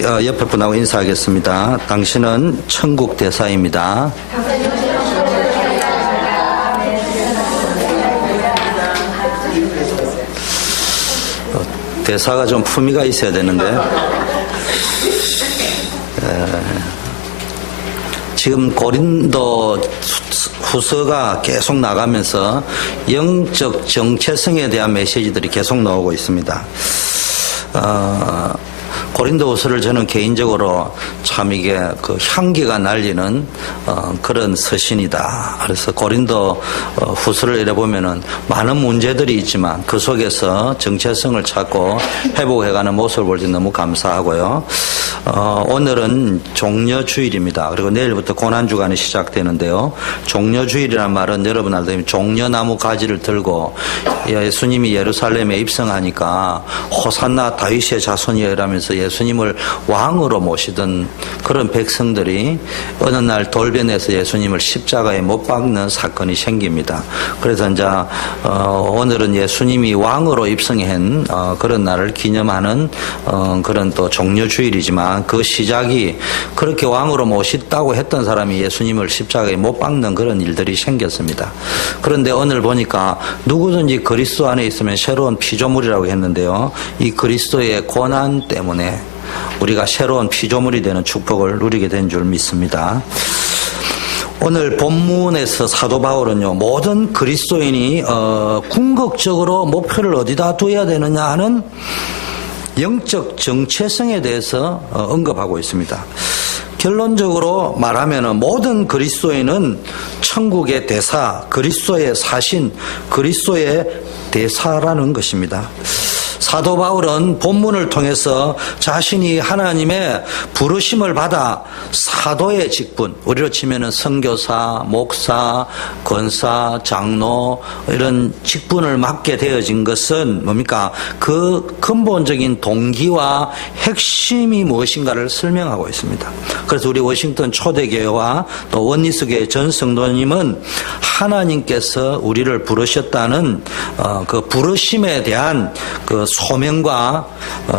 옆에 분하고 인사하겠습니다. 당신은 천국 대사입니다. 대사가 좀 품위가 있어야 되는데 지금 고린도 후서가 계속 나가면서 영적 정체성에 대한 메시지들이 계속 나오고 있습니다. 고린도후서를 저는 개인적으로 참 이게 그 향기가 날리는 그런 서신이다. 그래서 고린도 후서를 읽어보면은 많은 문제들이 있지만 그 속에서 정체성을 찾고 회복해가는 모습을 볼 때 너무 감사하고요. 오늘은 종려주일입니다. 그리고 내일부터 고난주간이 시작되는데요. 종려주일이라는 말은 여러분 알다시피 종려나무 가지를 들고 예수님이 예루살렘에 입성하니까 호산나 다윗의 자손이여 이라면서 예수님을 왕으로 모시던 그런 백성들이 어느 날 돌변해서 예수님을 십자가에 못 박는 사건이 생깁니다. 그래서 이제 오늘은 예수님이 왕으로 입성한 그런 날을 기념하는 그런 또 종려주일이지만 그 시작이 그렇게 왕으로 모시다고 했던 사람이 예수님을 십자가에 못 박는 그런 일들이 생겼습니다. 그런데 오늘 보니까 누구든지 그리스도 안에 있으면 새로운 피조물이라고 했는데요. 이 그리스도의 고난 때문에 우리가 새로운 피조물이 되는 축복을 누리게 된 줄 믿습니다. 오늘 본문에서 사도 바울은요, 모든 그리스도인이 궁극적으로 목표를 어디다 둬야 되느냐 하는 영적 정체성에 대해서 언급하고 있습니다. 결론적으로 말하면 모든 그리스도인은 천국의 대사, 그리스도의 사신, 그리스도의 대사라는 것입니다. 사도 바울은 본문을 통해서 자신이 하나님의 부르심을 받아 사도의 직분, 우리로 치면은 선교사, 목사, 권사, 장로 이런 직분을 맡게 되어진 것은 뭡니까? 그 근본적인 동기와 핵심이 무엇인가를 설명하고 있습니다. 그래서 우리 워싱턴 초대교회와 또 원리스교회 전 성도님은 하나님께서 우리를 부르셨다는 그 부르심에 대한 그 소명과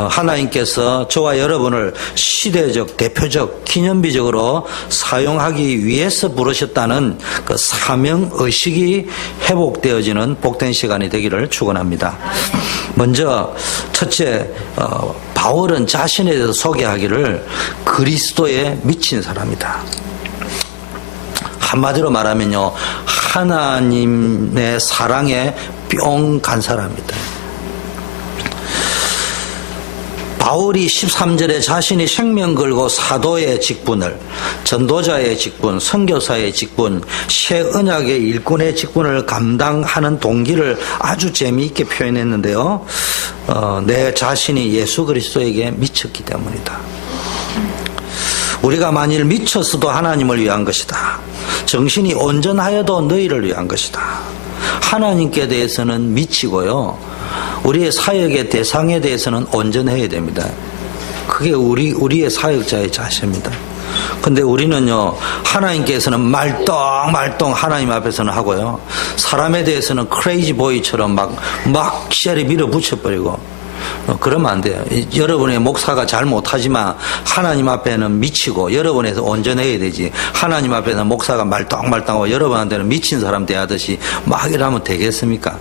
하나님께서 저와 여러분을 시대적, 대표적, 기념비적으로 사용하기 위해서 부르셨다는 그 사명의식이 회복되어지는 복된 시간이 되기를 축원합니다. 먼저 첫째, 바울은 자신에 대해서 소개하기를 그리스도에 미친 사람이다. 한마디로 말하면요, 하나님의 사랑에 뿅 간 사람이다. 바울이 13절에 자신이 생명 걸고 사도의 직분을, 전도자의 직분, 선교사의 직분, 새 언약의 일꾼의 직분을 감당하는 동기를 아주 재미있게 표현했는데요. 내 자신이 예수 그리스도에게 미쳤기 때문이다. 우리가 만일 미쳤어도 하나님을 위한 것이다. 정신이 온전하여도 너희를 위한 것이다. 하나님께 대해서는 미치고요. 우리의 사역의 대상에 대해서는 온전해야 됩니다. 그게 우리의 사역자의 자세입니다. 근데 우리는요, 하나님께서는 말똥 하나님 앞에서는 하고요, 사람에 대해서는 크레이지 보이처럼 막 씨알이 밀어붙여버리고, 그러면 안 돼요. 여러분의 목사가 잘 못하지만 하나님 앞에는 미치고 여러분에서 온전해야 되지. 하나님 앞에는 목사가 말똥하고 여러분한테는 미친 사람 대하듯이 막 이러면 되겠습니까?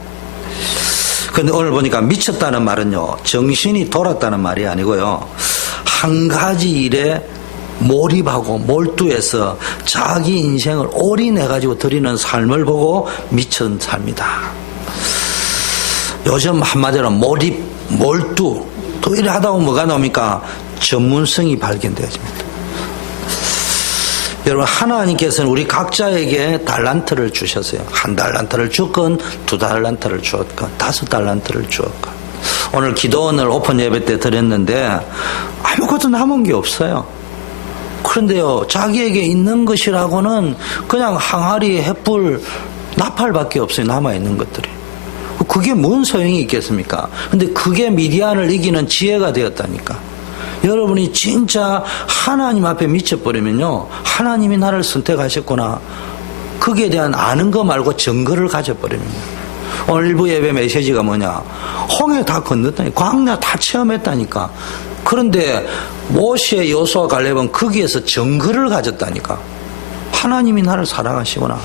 근데 오늘 보니까 미쳤다는 말은요, 정신이 돌았다는 말이 아니고요, 한 가지 일에 몰입하고 몰두해서 자기 인생을 올인해가지고 드리는 삶을 보고 미친 삶이다. 요즘 한마디로 몰입, 몰두, 또 이래 하다 보면 뭐가 나옵니까? 전문성이 발견되어집니다. 여러분, 하나님께서는 우리 각자에게 달란트를 주셨어요. 1달란트를 주건 2달란트를 주었건 5달란트를 주었건. 오늘 기도원을 오픈 예배 때 드렸는데 아무것도 남은 게 없어요. 그런데요, 자기에게 있는 것이라고는 그냥 항아리, 햇불, 나팔밖에 없어요. 남아있는 것들이. 그게 뭔 소용이 있겠습니까? 근데 그게 미디안을 이기는 지혜가 되었다니까. 여러분이 진짜 하나님 앞에 미쳐버리면요, 하나님이 나를 선택하셨구나, 거기에 대한 아는 거 말고 증거를 가져버립니다. 오늘 일부 예배 메시지가 뭐냐, 홍해 다 건넜다니, 광야 다 체험했다니까. 그런데 모세, 여호수아, 갈렙은 거기에서 증거를 가졌다니까. 하나님이 나를 사랑하시구나.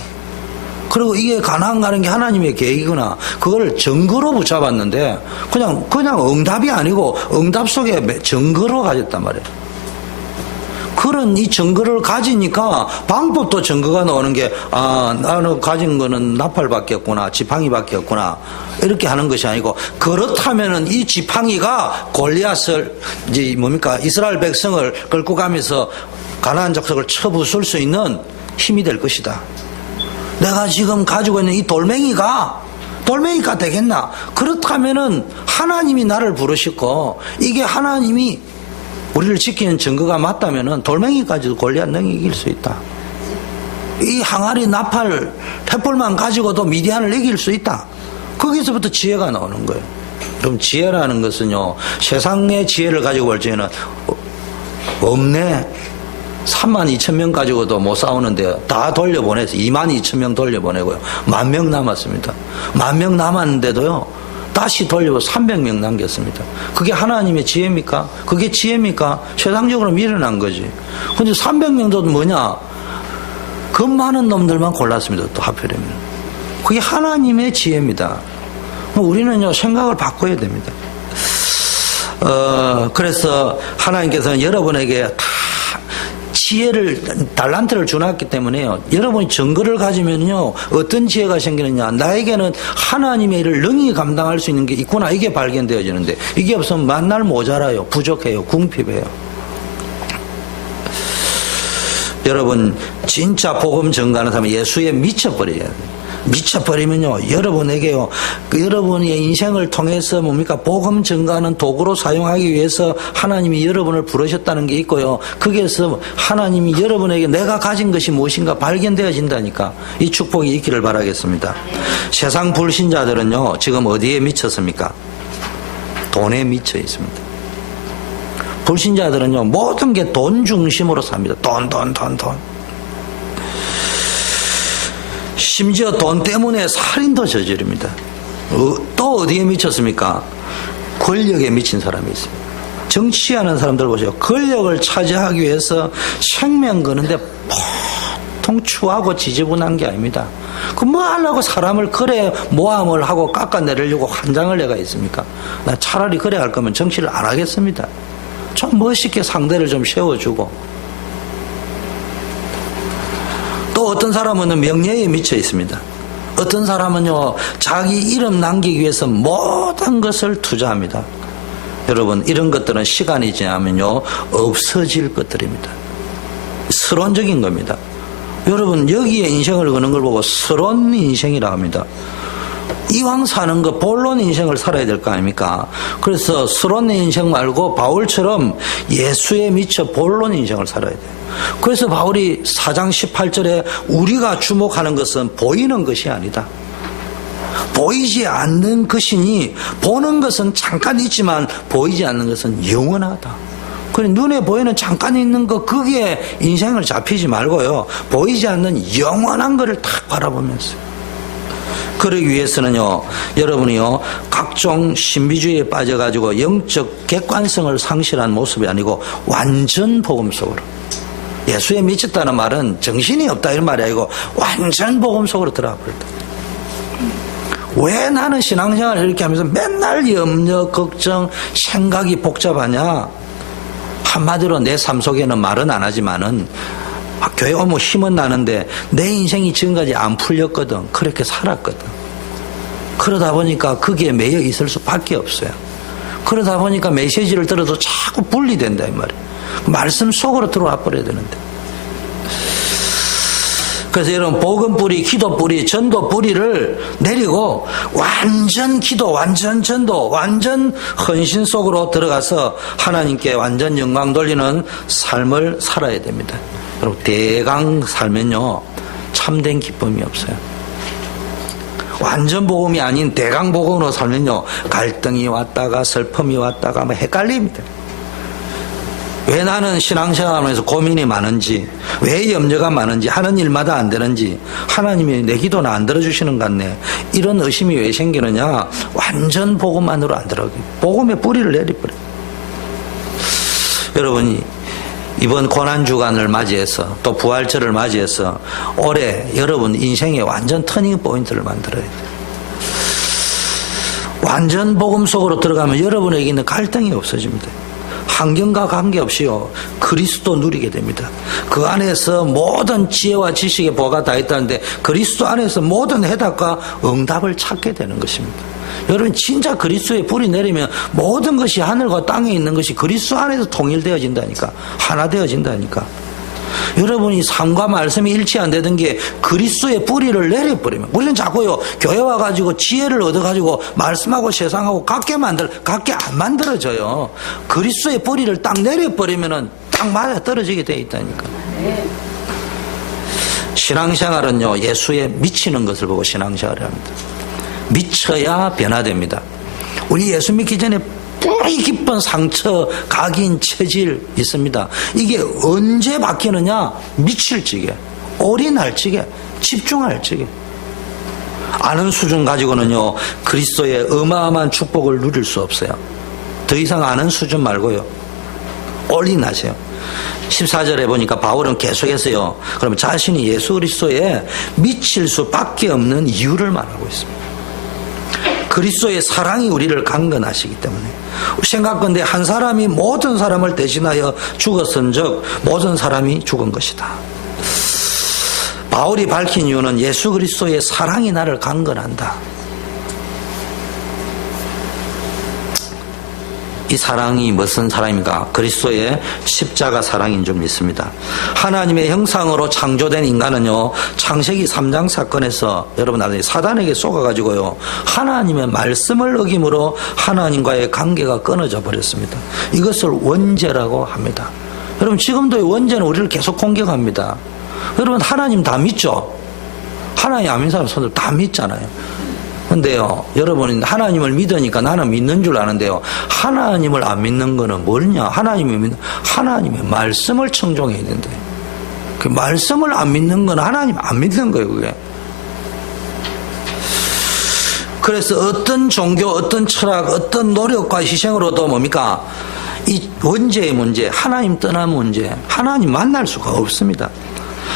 그리고 이게 가나안 가는 게 하나님의 계획이구나. 그걸 증거로 붙잡았는데 그냥 응답이 아니고 응답 속에 증거로 가졌단 말이에요. 그런 이 증거를 가지니까 방법도 증거가 나오는 게, 나는 가진 거는 나팔밖에 없구나, 지팡이밖에 없구나, 이렇게 하는 것이 아니고, 그렇다면은 이 지팡이가 골리앗을, 이스라엘 백성을 끌고 가면서 가나안 족속을 쳐부술 수 있는 힘이 될 것이다. 내가 지금 가지고 있는 이 돌멩이가 되겠나? 그렇다면은 하나님이 나를 부르시고, 이게 하나님이 우리를 지키는 증거가 맞다면은 돌멩이까지도 골리앗 능히 이길 수 있다. 이 항아리, 나팔, 횃불만 가지고도 미디안을 이길 수 있다. 거기서부터 지혜가 나오는 거예요. 그럼 지혜라는 것은요, 세상의 지혜를 가지고 볼 적에는 없네. 32,000명 가지고도 못 싸우는데 다 돌려보내서 22,000명 돌려보내고요. 10,000명 남았습니다. 10,000명 남았는데도요, 다시 돌려서 300명 남겼습니다. 그게 하나님의 지혜입니까? 그게 지혜입니까? 세상적으로 미련한 거지. 근데 300명도 뭐냐? 그 많은 놈들만 골랐습니다. 또 하필이면. 그게 하나님의 지혜입니다. 우리는요, 생각을 바꿔야 됩니다. 그래서 하나님께서는 여러분에게 다 지혜를, 달란트를 주놨기 때문에요, 여러분이 증거를 가지면요, 어떤 지혜가 생기느냐, 나에게는 하나님의 일을 능히 감당할 수 있는 게 있구나, 이게 발견되어지는데, 이게 없으면 만날 모자라요, 부족해요, 궁핍해요. 여러분, 진짜 복음 전가하는 사람은 예수에 미쳐버려야 돼요. 미쳐버리면요, 여러분에게요, 여러분의 인생을 통해서 복음 전가하는 도구로 사용하기 위해서 하나님이 여러분을 부르셨다는 게 있고요, 거기에서 하나님이 여러분에게 내가 가진 것이 무엇인가 발견되어진다니까. 이 축복이 있기를 바라겠습니다. 세상 불신자들은요, 지금 어디에 미쳤습니까? 돈에 미쳐 있습니다. 불신자들은요, 모든 게 돈 중심으로 삽니다. 돈. 심지어 돈 때문에 살인도 저지릅니다. 또 어디에 미쳤습니까? 권력에 미친 사람이 있습니다. 정치하는 사람들 보세요. 권력을 차지하기 위해서 생명 거는데 보통 추하고 지저분한 게 아닙니다. 그 뭐 하려고 사람을 그래 모함을 하고 깎아내리려고 환장을 내가 있습니까? 나 차라리 그래 할 거면 정치를 안 하겠습니다. 좀 멋있게 상대를 좀 세워주고. 또 어떤 사람은 명예에 미쳐 있습니다. 어떤 사람은요, 자기 이름 남기기 위해서 모든 것을 투자합니다. 여러분, 이런 것들은 시간이 지나면요, 없어질 것들입니다. 서론적인 겁니다. 여러분, 여기에 인생을 거는 걸 보고 서론 인생이라 합니다. 이왕 사는 거 본론 인생을 살아야 될 거 아닙니까? 그래서 서론 인생 말고 바울처럼 예수에 미쳐 본론 인생을 살아야 돼요. 그래서 바울이 4장 18절에 우리가 주목하는 것은 보이는 것이 아니다. 보이지 않는 것이니 보는 것은 잠깐 있지만 보이지 않는 것은 영원하다. 그래, 눈에 보이는 잠깐 있는 거, 그게 인생을 잡히지 말고요, 보이지 않는 영원한 것을 딱 바라보면서. 그러기 위해서는요, 여러분이요, 각종 신비주의에 빠져가지고 영적 객관성을 상실한 모습이 아니고 완전 복음 속으로. 예수에 미쳤다는 말은 정신이 없다 이런 말이 아니고 완전 복음 속으로 들어가 버렸다. 왜 나는 신앙생활을 이렇게 하면서 맨날 염려, 걱정, 생각이 복잡하냐? 한마디로 내 삶 속에는 말은 안 하지만은 교회 오면 힘은 나는데 내 인생이 지금까지 안 풀렸거든. 그렇게 살았거든. 그러다 보니까 거기에 매여 있을 수밖에 없어요. 그러다 보니까 메시지를 들어도 자꾸 분리된다 이 말이에요. 말씀 속으로 들어와 버려야 되는데. 그래서 여러분, 복음 뿌리, 기도 뿌리, 전도 뿌리를 내리고 완전 기도, 완전 전도, 완전 헌신 속으로 들어가서 하나님께 완전 영광 돌리는 삶을 살아야 됩니다. 여러분, 대강 살면요, 참된 기쁨이 없어요. 완전 복음이 아닌 대강 복음으로 살면요, 갈등이 왔다가 슬픔이 왔다가 뭐 헷갈립니다. 왜 나는 신앙생활하면서 고민이 많은지, 왜 염려가 많은지, 하는 일마다 안 되는지, 하나님이 내 기도는 안 들어주시는 것 같네, 이런 의심이 왜 생기느냐? 완전 복음만으로 안 들어가요. 복음의 뿌리를 내리버려요. 여러분이 이번 고난주간을 맞이해서 또 부활절을 맞이해서 올해 여러분 인생의 완전 터닝 포인트를 만들어야 돼요. 완전 복음 속으로 들어가면 여러분에게 있는 갈등이 없어집니다. 환경과 관계없이요 그리스도 누리게 됩니다. 그 안에서 모든 지혜와 지식의 보가 다 있다는데 그리스도 안에서 모든 해답과 응답을 찾게 되는 것입니다. 여러분 진짜 그리스도의 불이 내리면 모든 것이 하늘과 땅에 있는 것이 그리스도 안에서 통일되어진다니까. 하나 되어진다니까. 여러분이 삶과 말씀이 일치 안 되던 게 그리스도의 뿌리를 내려버리면, 우리는 자꾸요 교회 와가지고 지혜를 얻어가지고 말씀하고 세상하고 같게 안 만들어져요. 그리스도의 뿌리를 딱 내려버리면은 딱 맞아 떨어지게 돼 있다니까. 신앙생활은요 예수에 미치는 것을 보고 신앙생활을 합니다. 미쳐야 변화됩니다. 우리 예수 믿기 전에 뿌리 깊은 상처, 각인, 체질 있습니다. 이게 언제 바뀌느냐? 미칠 적에, 올인할 적에, 집중할 적에. 아는 수준 가지고는요 그리스도의 어마어마한 축복을 누릴 수 없어요. 더 이상 아는 수준 말고요 올인하세요. 14절에 보니까 바울은 계속해서요 그러면 자신이 예수 그리스도에 미칠 수밖에 없는 이유를 말하고 있습니다. 그리스도의 사랑이 우리를 강건하시기 때문에. 생각건대 한 사람이 모든 사람을 대신하여 죽었은즉 모든 사람이 죽은 것이다. 바울이 밝힌 이유는 예수 그리스도의 사랑이 나를 강건한다. 이 사랑이 무슨 사랑입니까? 그리스도의 십자가 사랑인 줄 믿습니다. 하나님의 형상으로 창조된 인간은요 창세기 3장 사건에서 여러분 나중에 사단에게 속아가지고요 하나님의 말씀을 어김으로 하나님과의 관계가 끊어져 버렸습니다. 이것을 원죄라고 합니다. 여러분 지금도 원죄는 우리를 계속 공격합니다. 여러분 하나님 다 믿죠? 하나님 안 믿는 사람 손들 다 믿잖아요. 근데요 여러분 하나님을 믿으니까 나는 믿는 줄 아는데요 하나님을 안 믿는 거는 뭐냐? 하나님의 말씀을 청종해야 된대. 그 말씀을 안 믿는 건 하나님 안 믿는 거예요. 그게. 그래서 어떤 종교, 어떤 철학, 어떤 노력과 희생으로도 뭡니까? 이 원죄의 문제, 하나님 떠난 문제, 하나님 만날 수가 없습니다.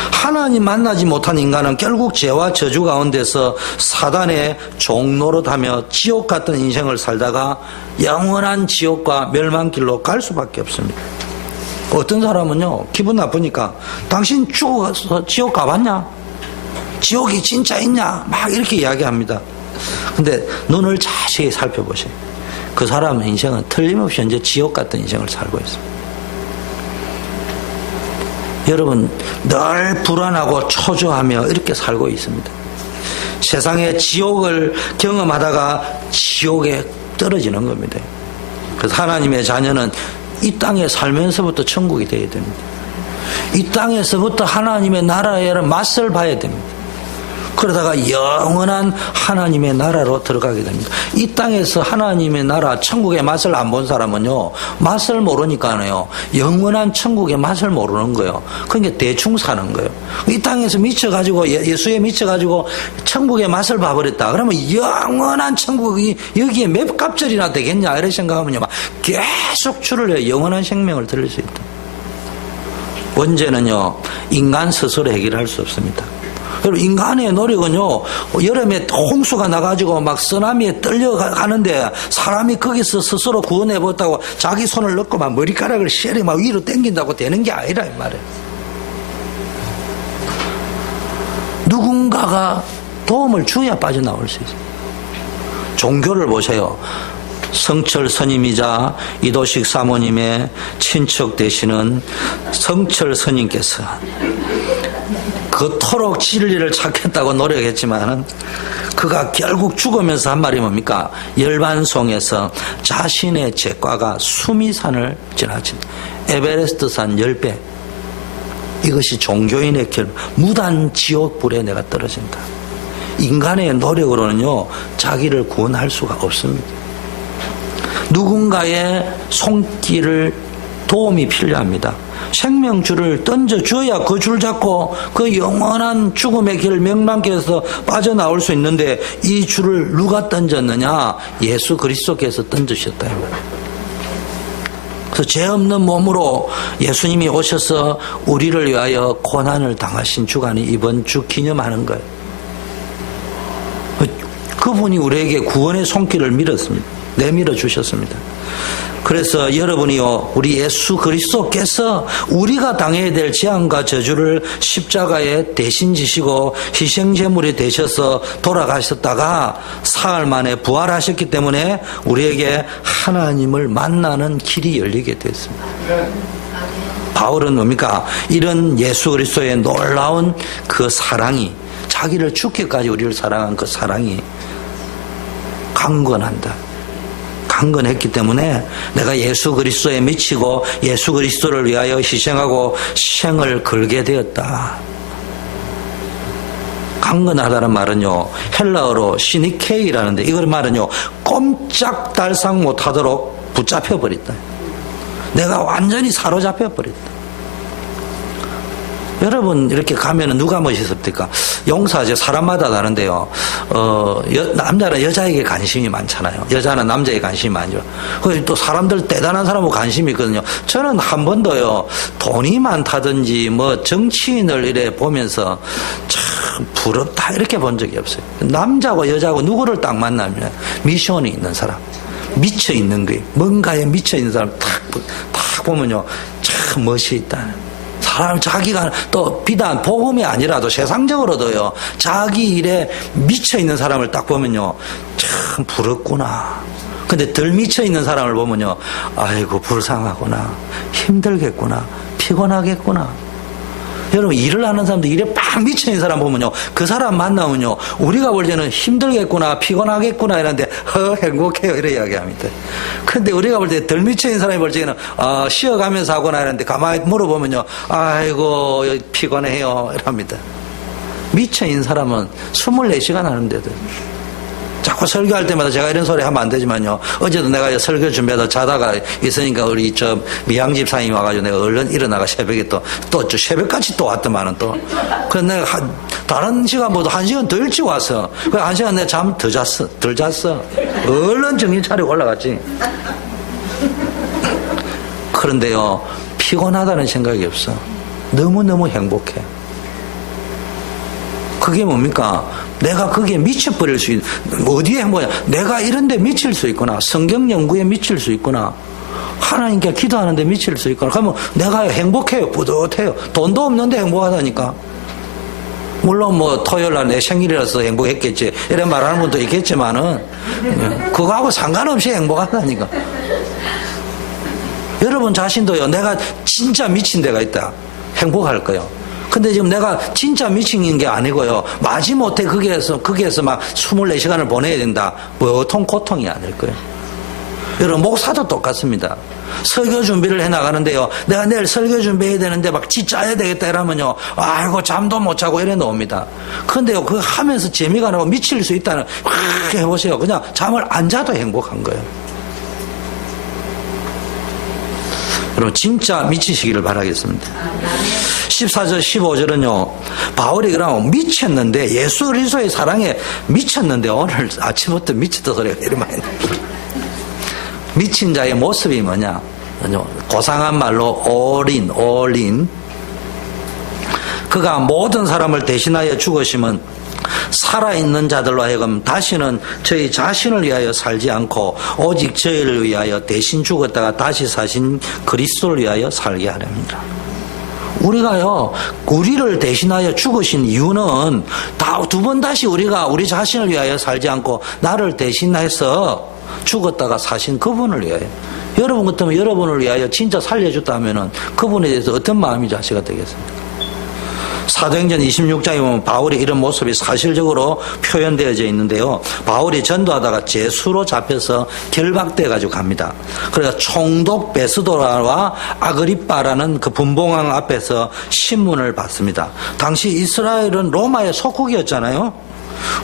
하나님 만나지 못한 인간은 결국 죄와 저주 가운데서 사단의 종노릇하며 지옥 같은 인생을 살다가 영원한 지옥과 멸망길로 갈 수밖에 없습니다. 어떤 사람은요 기분 나쁘니까 당신 죽어서 지옥 가봤냐? 지옥이 진짜 있냐? 막 이렇게 이야기합니다. 근데 눈을 자세히 살펴보세요. 그 사람의 인생은 틀림없이 현재 지옥 같은 인생을 살고 있습니다. 여러분 늘 불안하고 초조하며 이렇게 살고 있습니다. 세상의 지옥을 경험하다가 지옥에 떨어지는 겁니다. 그래서 하나님의 자녀는 이 땅에 살면서부터 천국이 되어야 됩니다. 이 땅에서부터 하나님의 나라에 맛을 봐야 됩니다. 그러다가 영원한 하나님의 나라로 들어가게 됩니다. 이 땅에서 하나님의 나라 천국의 맛을 안 본 사람은요 맛을 모르니까요 영원한 천국의 맛을 모르는 거예요. 그러니까 대충 사는 거예요. 이 땅에서 미쳐가지고 예수에 미쳐가지고 천국의 맛을 봐버렸다 그러면 영원한 천국이 여기에 몇 갑절이나 되겠냐 이런 생각하면요 막 계속 줄을 해요. 영원한 생명을 들릴 수 있다. 원죄는요 인간 스스로 해결할 수 없습니다. 여러분 인간의 노력은요 여름에 홍수가 나가지고 막 쓰나미에 떨려가는데 사람이 거기서 스스로 구원해봤다고 자기 손을 넣고 막 머리카락을 쉐리 막 위로 당긴다고 되는 게 아니라 이 말이에요. 누군가가 도움을 줘야 빠져나올 수 있어요. 종교를 보세요. 성철 스님이자 이도식 사모님의 친척 되시는 성철 스님께서 그토록 진리를 찾겠다고 노력했지만은 그가 결국 죽으면서 한 말이 뭡니까? 열반송에서 자신의 죄과가 수미산을 지나친 에베레스트산 10배. 이것이 종교인의 무단 지옥불에 내가 떨어진다. 인간의 노력으로는요 자기를 구원할 수가 없습니다. 누군가의 손길을 도움이 필요합니다. 생명줄을 던져줘야 그 줄 잡고 그 영원한 죽음의 길 멸망길에서 빠져나올 수 있는데 이 줄을 누가 던졌느냐? 예수 그리스도께서 던지셨다. 그래서 죄 없는 몸으로 예수님이 오셔서 우리를 위하여 고난을 당하신 주간이 이번 주 기념하는 거예요. 그분이 우리에게 구원의 손길을 밀었습니다. 내밀어 주셨습니다. 그래서 여러분이요, 우리 예수 그리스도께서 우리가 당해야 될 재앙과 저주를 십자가에 대신 지시고 희생제물이 되셔서 돌아가셨다가 사흘 만에 부활하셨기 때문에 우리에게 하나님을 만나는 길이 열리게 됐습니다. 바울은 뭡니까? 이런 예수 그리스도의 놀라운 그 사랑이, 자기를 죽기까지 우리를 사랑한 그 사랑이 강건한다. 강건했기 때문에 내가 예수 그리스도에 미치고 예수 그리스도를 위하여 희생하고 생을 걸게 되었다. 강건하다는 말은요, 헬라어로 시니케이라는데, 이걸 말은요, 꼼짝달싹 못하도록 붙잡혀 버렸다. 내가 완전히 사로잡혀 버렸다. 여러분 이렇게 가면은 누가 멋있습니까? 용사제 사람마다 다른데요. 남자는 여자에게 관심이 많잖아요. 여자는 남자에게 관심이 많죠. 또 사람들 대단한 사람은 관심이 있거든요. 저는 한 번도요, 돈이 많다든지 뭐 정치인을 이래 보면서 참 부럽다 이렇게 본 적이 없어요. 남자고 여자고 누구를 딱 만나면 미션이 있는 사람, 미쳐 있는 거예요. 뭔가에 미쳐 있는 사람 딱 보면요, 참 멋이 있다. 사람 자기가 또 비단 복음이 아니라도 세상적으로도요, 자기 일에 미쳐 있는 사람을 딱 보면요, 참 부럽구나. 근데 덜 미쳐 있는 사람을 보면요, 아이고 불쌍하구나, 힘들겠구나, 피곤하겠구나. 여러분 일을 하는 사람도 일에 빡 미쳐 있는 사람 보면요, 그 사람 만나면요, 우리가 볼 때는 힘들겠구나, 피곤하겠구나 이러는데 행복해요 이래 이야기합니다. 근데 우리가 볼 때 덜 미쳐 있는 사람이 볼 때는 쉬어가면서 하거나 이러는데 가만히 물어보면요, 아이고 피곤해요 이랍니다. 미쳐 있는 사람은 24시간 하는데도 자꾸 설교할 때마다 제가 이런 소리 하면 안 되지만요, 어제도 내가 설교 준비하다 자다가 있으니까 우리 저 미양 집사님이 와가지고 내가 얼른 일어나가 새벽에 또 새벽까지 또 왔더만은 또. 그래서 내가 다른 시간보다 1시간 더 일찍 왔어. 그래 1시간 내가 잠 덜 잤어. 얼른 정신 차리고 올라갔지. 그런데요, 피곤하다는 생각이 없어. 너무너무 행복해. 그게 뭡니까? 내가 거기에 미쳐버릴 수 있는, 어디에 행복해? 내가 이런 데 미칠 수 있구나. 성경 연구에 미칠 수 있구나. 하나님께 기도하는 데 미칠 수 있구나. 그러면 내가 행복해요. 뿌듯해요. 돈도 없는데 행복하다니까. 물론 뭐 토요일 날 내 생일이라서 행복했겠지, 이런 말하는 분도 있겠지만은 그거하고 상관없이 행복하다니까. 여러분 자신도요, 내가 진짜 미친 데가 있다, 행복할 거예요. 근데 지금 내가 진짜 미친 게 아니고요, 마지못해 거기에서 막 24시간을 보내야 된다, 보통 고통이 아닐 거예요. 여러분 목사도 똑같습니다. 설교 준비를 해나가는데요, 내가 내일 설교 준비해야 되는데 막 지짜야 되겠다 이러면요, 아이고 잠도 못 자고 이래 놓습니다. 그런데요, 그거 하면서 재미가 나고 미칠 수 있다는, 해보세요. 그냥 잠을 안 자도 행복한 거예요. 여러분 진짜 미치시기를 바라겠습니다. 14절 15절은요, 바울이 그러면 미쳤는데, 예수 그리스도의 사랑에 미쳤는데, 오늘 아침부터 미쳤다 소리가 이리 많이 나요. 미친 자의 모습이 뭐냐? 고상한 말로 올인. 그가 모든 사람을 대신하여 죽으심은 살아있는 자들로 하여금 다시는 저희 자신을 위하여 살지 않고 오직 저희를 위하여 대신 죽었다가 다시 사신 그리스도를 위하여 살게 하렵니다. 우리가요, 우리를 대신하여 죽으신 이유는 두 번 다시 우리가 우리 자신을 위하여 살지 않고 나를 대신해서 죽었다가 사신 그분을 위하여. 여러분 같으면 여러분을 위하여 진짜 살려줬다 하면은 그분에 대해서 어떤 마음이 자세가 되겠습니까? 사도행전 26장에 보면 바울의 이런 모습이 사실적으로 표현되어져 있는데요, 바울이 전도하다가 죄수로 잡혀서 결박돼 가지고 갑니다. 그래서 총독 베스도라와 아그리빠라는 그 분봉왕 앞에서 신문을 받습니다. 당시 이스라엘은 로마의 속국이었잖아요.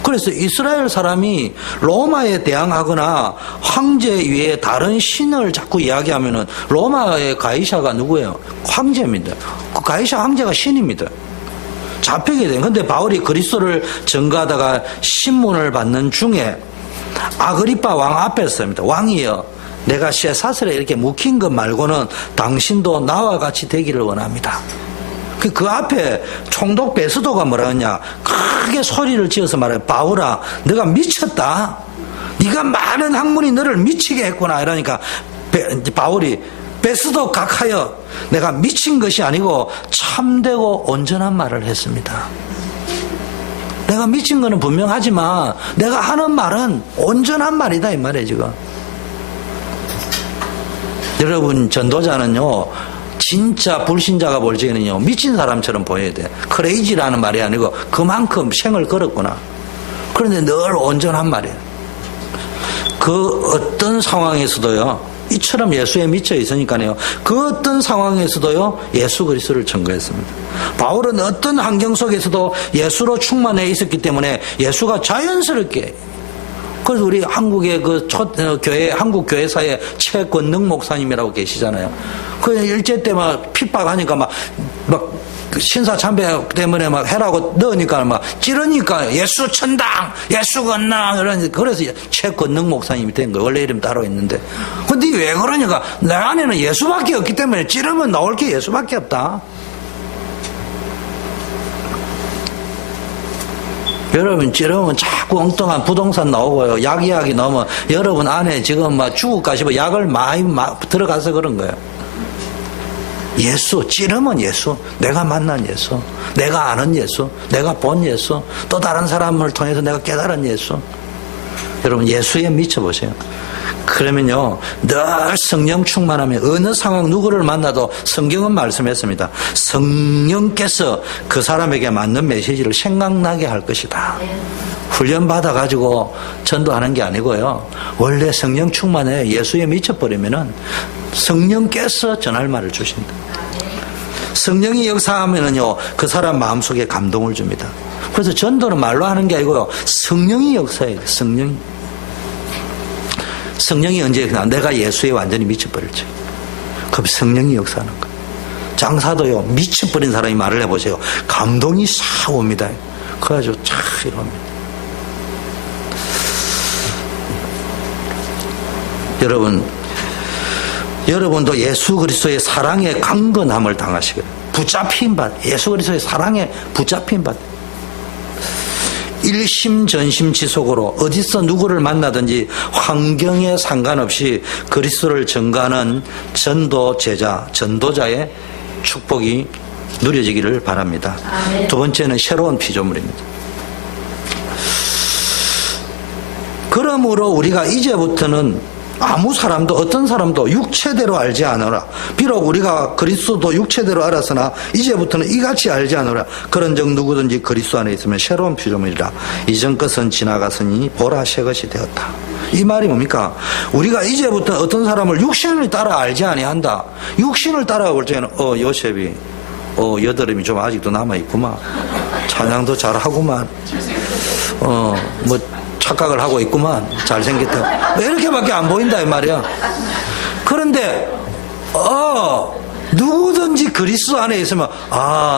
그래서 이스라엘 사람이 로마에 대항하거나 황제 위에 다른 신을 자꾸 이야기하면은 로마의 가이사가 누구예요? 황제입니다. 그 가이사 황제가 신입니다. 잡히게 돼요. 근데 바울이 그리스도를 전가하다가 신문을 받는 중에 아그리빠 왕 앞에 섭니다. 왕이요, 내가 쇠사슬에 이렇게 묶인 것 말고는 당신도 나와 같이 되기를 원합니다. 그 앞에 총독 베스도가 뭐라 하냐, 크게 소리를 지어서 말해요. 바울아, 너가 미쳤다. 네가 많은 학문이 너를 미치게 했구나. 이러니까 바울이 베스도 각하여, 내가 미친 것이 아니고 참되고 온전한 말을 했습니다. 내가 미친 거는 분명하지만 내가 하는 말은 온전한 말이다, 이 말이에요, 지금. 여러분, 전도자는요, 진짜 불신자가 볼 적에는요, 미친 사람처럼 보여야 돼. 크레이지라는 말이 아니고 그만큼 생을 걸었구나. 그런데 늘 온전한 말이에요. 그 어떤 상황에서도요, 이처럼 예수에 미쳐 있으니까요, 그 어떤 상황에서도요, 예수 그리스도를 전거했습니다. 바울은 어떤 환경 속에서도 예수로 충만해 있었기 때문에 예수가 자연스럽게, 그래서 우리 한국의 교회, 한국 교회사의 최권능 목사님이라고 계시잖아요. 그 일제 때 막 핍박하니까 막 신사참배 때문에 막 해라고 넣으니까 막 찌르니까 예수 천당, 예수 건당, 그래서 최권능 목사님이 된 거예요. 원래 이름 따로 있는데. 근데 왜 그러니까 내 안에는 예수밖에 없기 때문에 찌르면 나올 게 예수밖에 없다. 여러분, 찌르면 자꾸 엉뚱한 부동산 나오고요. 약 이야기 나오면 여러분 안에 지금 막 죽을 가시고 약을 많이 들어가서 그런 거예요. 예수, 찌르면 예수, 내가 만난 예수, 내가 아는 예수, 내가 본 예수, 또 다른 사람을 통해서 내가 깨달은 예수. 여러분, 예수에 미쳐보세요. 그러면요, 늘 성령 충만하면 어느 상황 누구를 만나도 성경은 말씀했습니다. 성령께서 그 사람에게 맞는 메시지를 생각나게 할 것이다. 훈련받아가지고 전도하는 게 아니고요, 원래 성령 충만해 예수에 미쳐버리면은 성령께서 전할 말을 주신다. 성령이 역사하면은요, 그 사람 마음속에 감동을 줍니다. 그래서 전도는 말로 하는 게 아니고요, 성령이 역사해요. 성령이 언제 내가 예수에 완전히 미쳐버릴지, 그럼 성령이 역사하는 거예요. 장사도요, 미쳐버린 사람이 말을 해보세요. 감동이 싹 옵니다. 그래가지고 쫙 이럽니다. 여러분도 예수 그리스도의 사랑에 강건함을 당하시길, 붙잡힌 바, 예수 그리스도의 사랑에 붙잡힌 바, 일심전심지속으로 어디서 누구를 만나든지 환경에 상관없이 그리스도를 전가하는 전도제자, 전도자의 축복이 누려지기를 바랍니다. 아멘. 두 번째는 새로운 피조물입니다. 그러므로 우리가 이제부터는 아무 사람도, 어떤 사람도 육체대로 알지 않으라. 비록 우리가 그리스도도 육체대로 알았으나 이제부터는 이같이 알지 않으라. 그런즉 누구든지 그리스도 안에 있으면 새로운 피조물이라. 이전 것은 지나갔으니 보라 새 것이 되었다. 이 말이 뭡니까? 우리가 이제부터 어떤 사람을 육신을 따라 알지 아니한다. 육신을 따라 볼 때는 요셉이 여드름이 좀 아직도 남아있구만, 찬양도 잘하구만, 착각을 하고 있구만, 잘생겼다, 이렇게밖에 안 보인다 이 말이야. 그런데 누구든지 그리스도 안에 있으면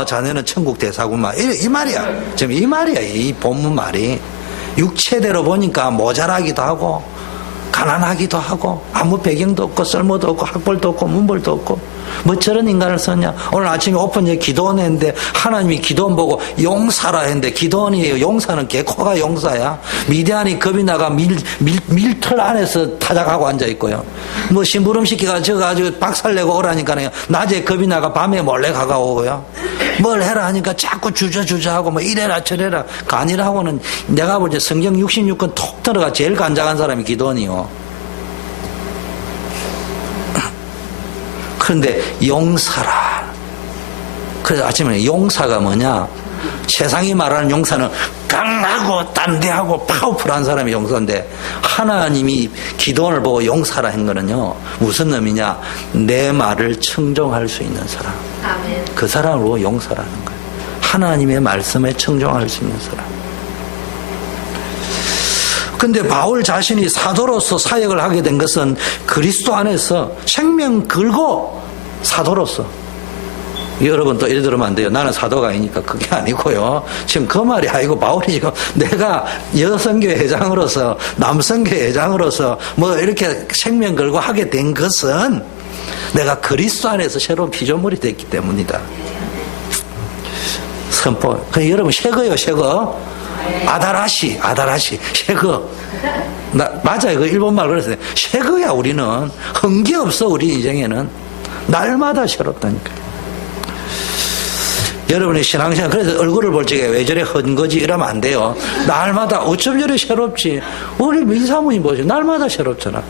자네는 천국 대사구만, 이 말이야. 지금 이 말이야, 이 본문 말이. 육체대로 보니까 모자라기도 하고 가난하기도 하고 아무 배경도 없고 쓸모도 없고 학벌도 없고 문벌도 없고, 뭐 저런 인간을 썼냐. 오늘 아침에 오픈제 기도원 했는데 하나님이 기도원 보고 용사라 했는데, 기도원이에요. 용사는 개코가 용사야. 미디안이 겁이 나가 밀틀 안에서 타작하고 앉아있고요. 뭐 심부름 시키가 저가지고 박살내고 오라니까 낮에 겁이 나가 밤에 몰래 가가오고요. 뭘 해라 하니까 자꾸 주저하고 뭐 이래라 저래라. 간이라고는 내가 볼 때 성경 66권 톡 들어가 제일 간장한 사람이 기도원이요. 그런데 용사라. 그래서 아침에 용사가 뭐냐? 세상이 말하는 용사는 강하고 담대하고 파워풀한 사람이 용사인데, 하나님이 기도원을 보고 용사라 한 거는요, 무슨 의미냐? 내 말을 청종할 수 있는 사람. 아멘. 그 사람을 보고 용사라는 거예요. 하나님의 말씀에 청종할 수 있는 사람. 근데 바울 자신이 사도로서 사역을 하게 된 것은 그리스도 안에서 생명 걸고 사도로서 여러분 또 이래 들으면 안 돼요. 나는 사도가 아니니까. 그게 아니고요. 지금 그 말이 아니고 바울이 지금 내가 여성교회 회장으로서 남성교회 회장으로서 뭐 이렇게 생명 걸고 하게 된 것은 내가 그리스도 안에서 새로운 피조물이 됐기 때문이다. 선포. 그 여러분 쉐거요, 쉐거. 아다라시, 쉐거. 맞아요. 그 일본말 그랬어요. 쉐거야, 우리는. 흥기 없어, 우리 인생에는. 날마다 새롭다니까요. 여러분의 신앙생활, 그래서 얼굴을 볼 적에 왜 저래 헌거지 이러면 안 돼요. 날마다 어쩜 저래 새롭지. 우리 민사모님 보세요. 날마다 새롭잖아.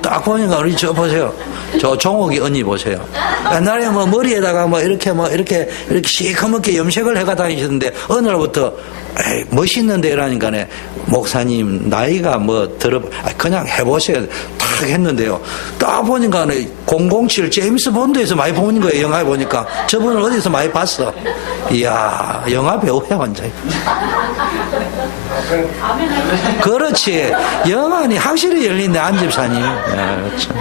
딱 보니까 우리 저 보세요. 저 종옥이 언니 보세요. 옛날에 뭐 머리에다가 뭐 이렇게 시커멓게 염색을 해가 다니셨는데 어느 날부터 에이, 멋있는데 이러니까네 목사님 나이가 뭐 그냥 해보세요. 탁 했는데요. 딱 보니까 007 제임스 본드에서 많이 보는 거예요. 영화에 보니까. 저분을 어디서 많이 봤어. 이야, 영화 배우야 완전히. 그렇지. 영안이 확실히 열린네, 안집사님. 그렇죠.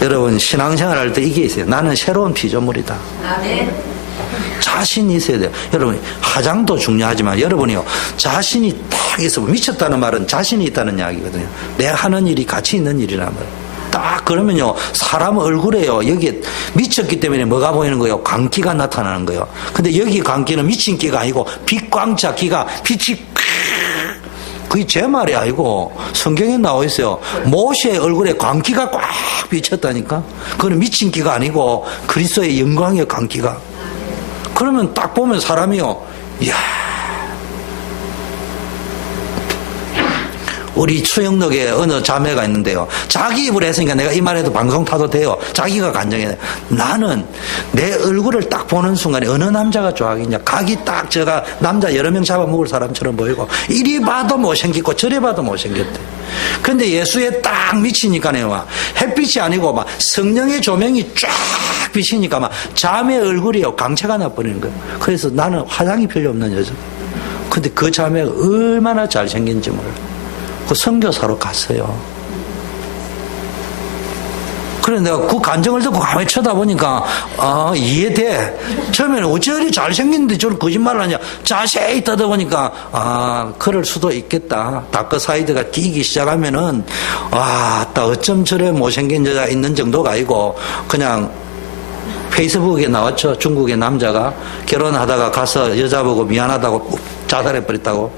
여러분 신앙생활 할 때 이게 있어요. 나는 새로운 피조물이다. 자신이 있어야 돼요. 여러분 화장도 중요하지만 여러분이요 자신이 딱 있으면 미쳤다는 말은 자신이 있다는 이야기거든요. 내 하는 일이 가치 있는 일이란 말이에요. 딱 그러면요 사람 얼굴에요 여기에 미쳤기 때문에 뭐가 보이는 거예요? 광기가 나타나는 거예요. 근데 여기 광기는 미친 기가 아니고 빛광자 기가 빛이 그게 제 말이 아니고 성경에 나와 있어요. 모세의 얼굴에 광기가 꽉 비쳤다니까. 그건 미친 기가 아니고 그리스도의 영광의 광기가. 그러면 딱 보면 사람이요, 이야. 우리 추영록에 어느 자매가 있는데요. 자기 입으로 했으니까 내가 이 말해도 방송 타도 돼요. 자기가 간증해. 나는 내 얼굴을 딱 보는 순간에 어느 남자가 좋아하겠냐. 각이 딱 제가 남자 여러 명 잡아먹을 사람처럼 보이고 이리 봐도 못생겼고 저리 봐도 못생겼대. 근데 예수에 딱 미치니까요. 막 햇빛이 아니고 막 성령의 조명이 쫙 비치니까 막 자매 얼굴이요. 강체가 나버리는 거예요. 그래서 나는 화장이 필요 없는 여자. 근데 그 자매가 얼마나 잘생긴지 몰라요. 그 선교사로 갔어요. 그래 내가 그 간증을 듣고 가만히 쳐다보니까 이해돼. 처음에는 어찌 잘생겼는데 저를 거짓말을 하냐. 자세히 떠다보니까 그럴 수도 있겠다. 다크사이드가 끼기 시작하면은 딱 어쩜 저래 못생긴 여자 있는 정도가 아니고 그냥 페이스북에 나왔죠. 중국의 남자가 결혼하다가 가서 여자 보고 미안하다고 자살해버렸다고.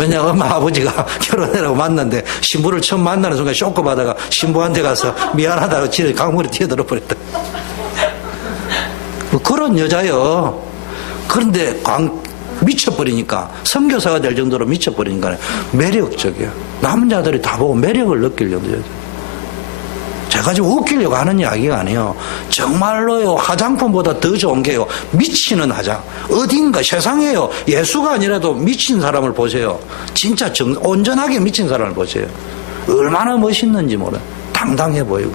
왜냐하면 엄마 아버지가 결혼해라고 만났는데 신부를 처음 만나는 순간 쇼크 받아가 신부한테 가서 미안하다고 지를 강물에 뛰어들어 버렸다. 그런 여자요. 그런데 미쳐버리니까 선교사가 될 정도로 미쳐버리니까 매력적이에요. 남자들이 다 보고 매력을 느낄 정도예요. 제가 지금 웃기려고 하는 이야기가 아니에요. 정말로요 화장품보다 더 좋은 게요 미치는 화장. 어딘가 세상에요 예수가 아니라도 미친 사람을 보세요. 진짜 온전하게 미친 사람을 보세요. 얼마나 멋있는지 몰라요. 당당해 보이고.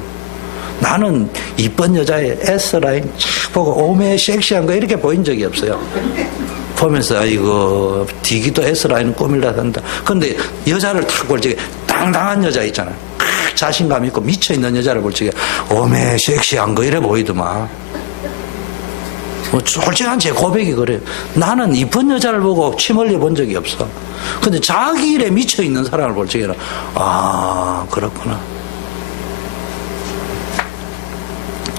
나는 이쁜 여자의 S라인 착 보고 오메 섹시한 거 이렇게 보인 적이 없어요. 보면서 아이고 디기도 S라인은 꾸밀라 한다. 근데 여자를 탁 볼 적에 당당한 여자 있잖아요. 자신감 있고 미쳐있는 여자를 볼 적에 오메 섹시한 거 이래 보이더만. 솔직한 제 고백이 그래요. 나는 이쁜 여자를 보고 침 흘려 본 적이 없어. 근데 자기 일에 미쳐있는 사람을 볼 적에는 그렇구나.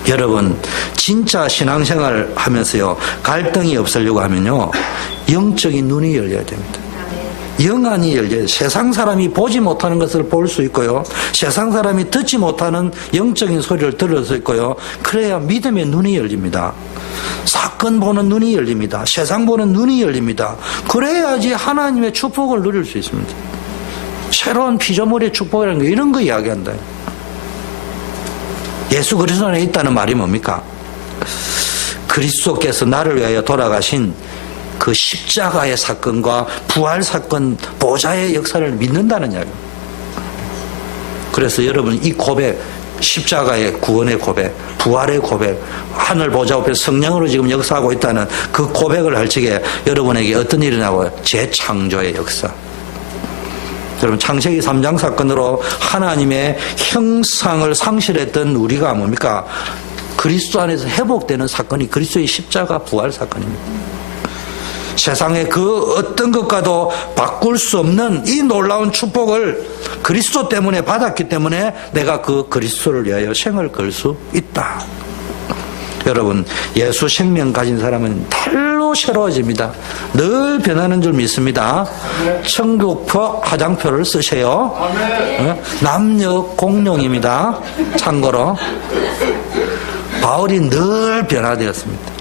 여러분 진짜 신앙생활 하면서요 갈등이 없으려고 하면요 영적인 눈이 열려야 됩니다. 영안이 열려요. 세상 사람이 보지 못하는 것을 볼 수 있고요. 세상 사람이 듣지 못하는 영적인 소리를 들을 수 있고요. 그래야 믿음의 눈이 열립니다. 사건 보는 눈이 열립니다. 세상 보는 눈이 열립니다. 그래야지 하나님의 축복을 누릴 수 있습니다. 새로운 피조물의 축복이라는 게 이런 거 이야기한다. 예수 그리스도 안에 있다는 말이 뭡니까? 그리스도께서 나를 위하여 돌아가신 그 십자가의 사건과 부활 사건 보좌의 역사를 믿는다는 이야기입니다. 그래서 여러분 이 고백 십자가의 구원의 고백 부활의 고백 하늘 보좌 앞에 성령으로 지금 역사하고 있다는 그 고백을 할 적에 여러분에게 어떤 일이 나와요? 재창조의 역사. 여러분, 창세기 3장 사건으로 하나님의 형상을 상실했던 우리가 뭡니까? 그리스도 안에서 회복되는 사건이 그리스도의 십자가 부활 사건입니다. 세상의 그 어떤 것과도 바꿀 수 없는 이 놀라운 축복을 그리스도 때문에 받았기 때문에 내가 그 그리스도를 위하여 생을 걸 수 있다. 여러분, 예수 생명 가진 사람은 달로 새로워집니다. 늘 변하는 줄 믿습니다. 천국표 화장표를 쓰세요. 남녀 공용입니다. 참고로 바울이 늘 변화되었습니다.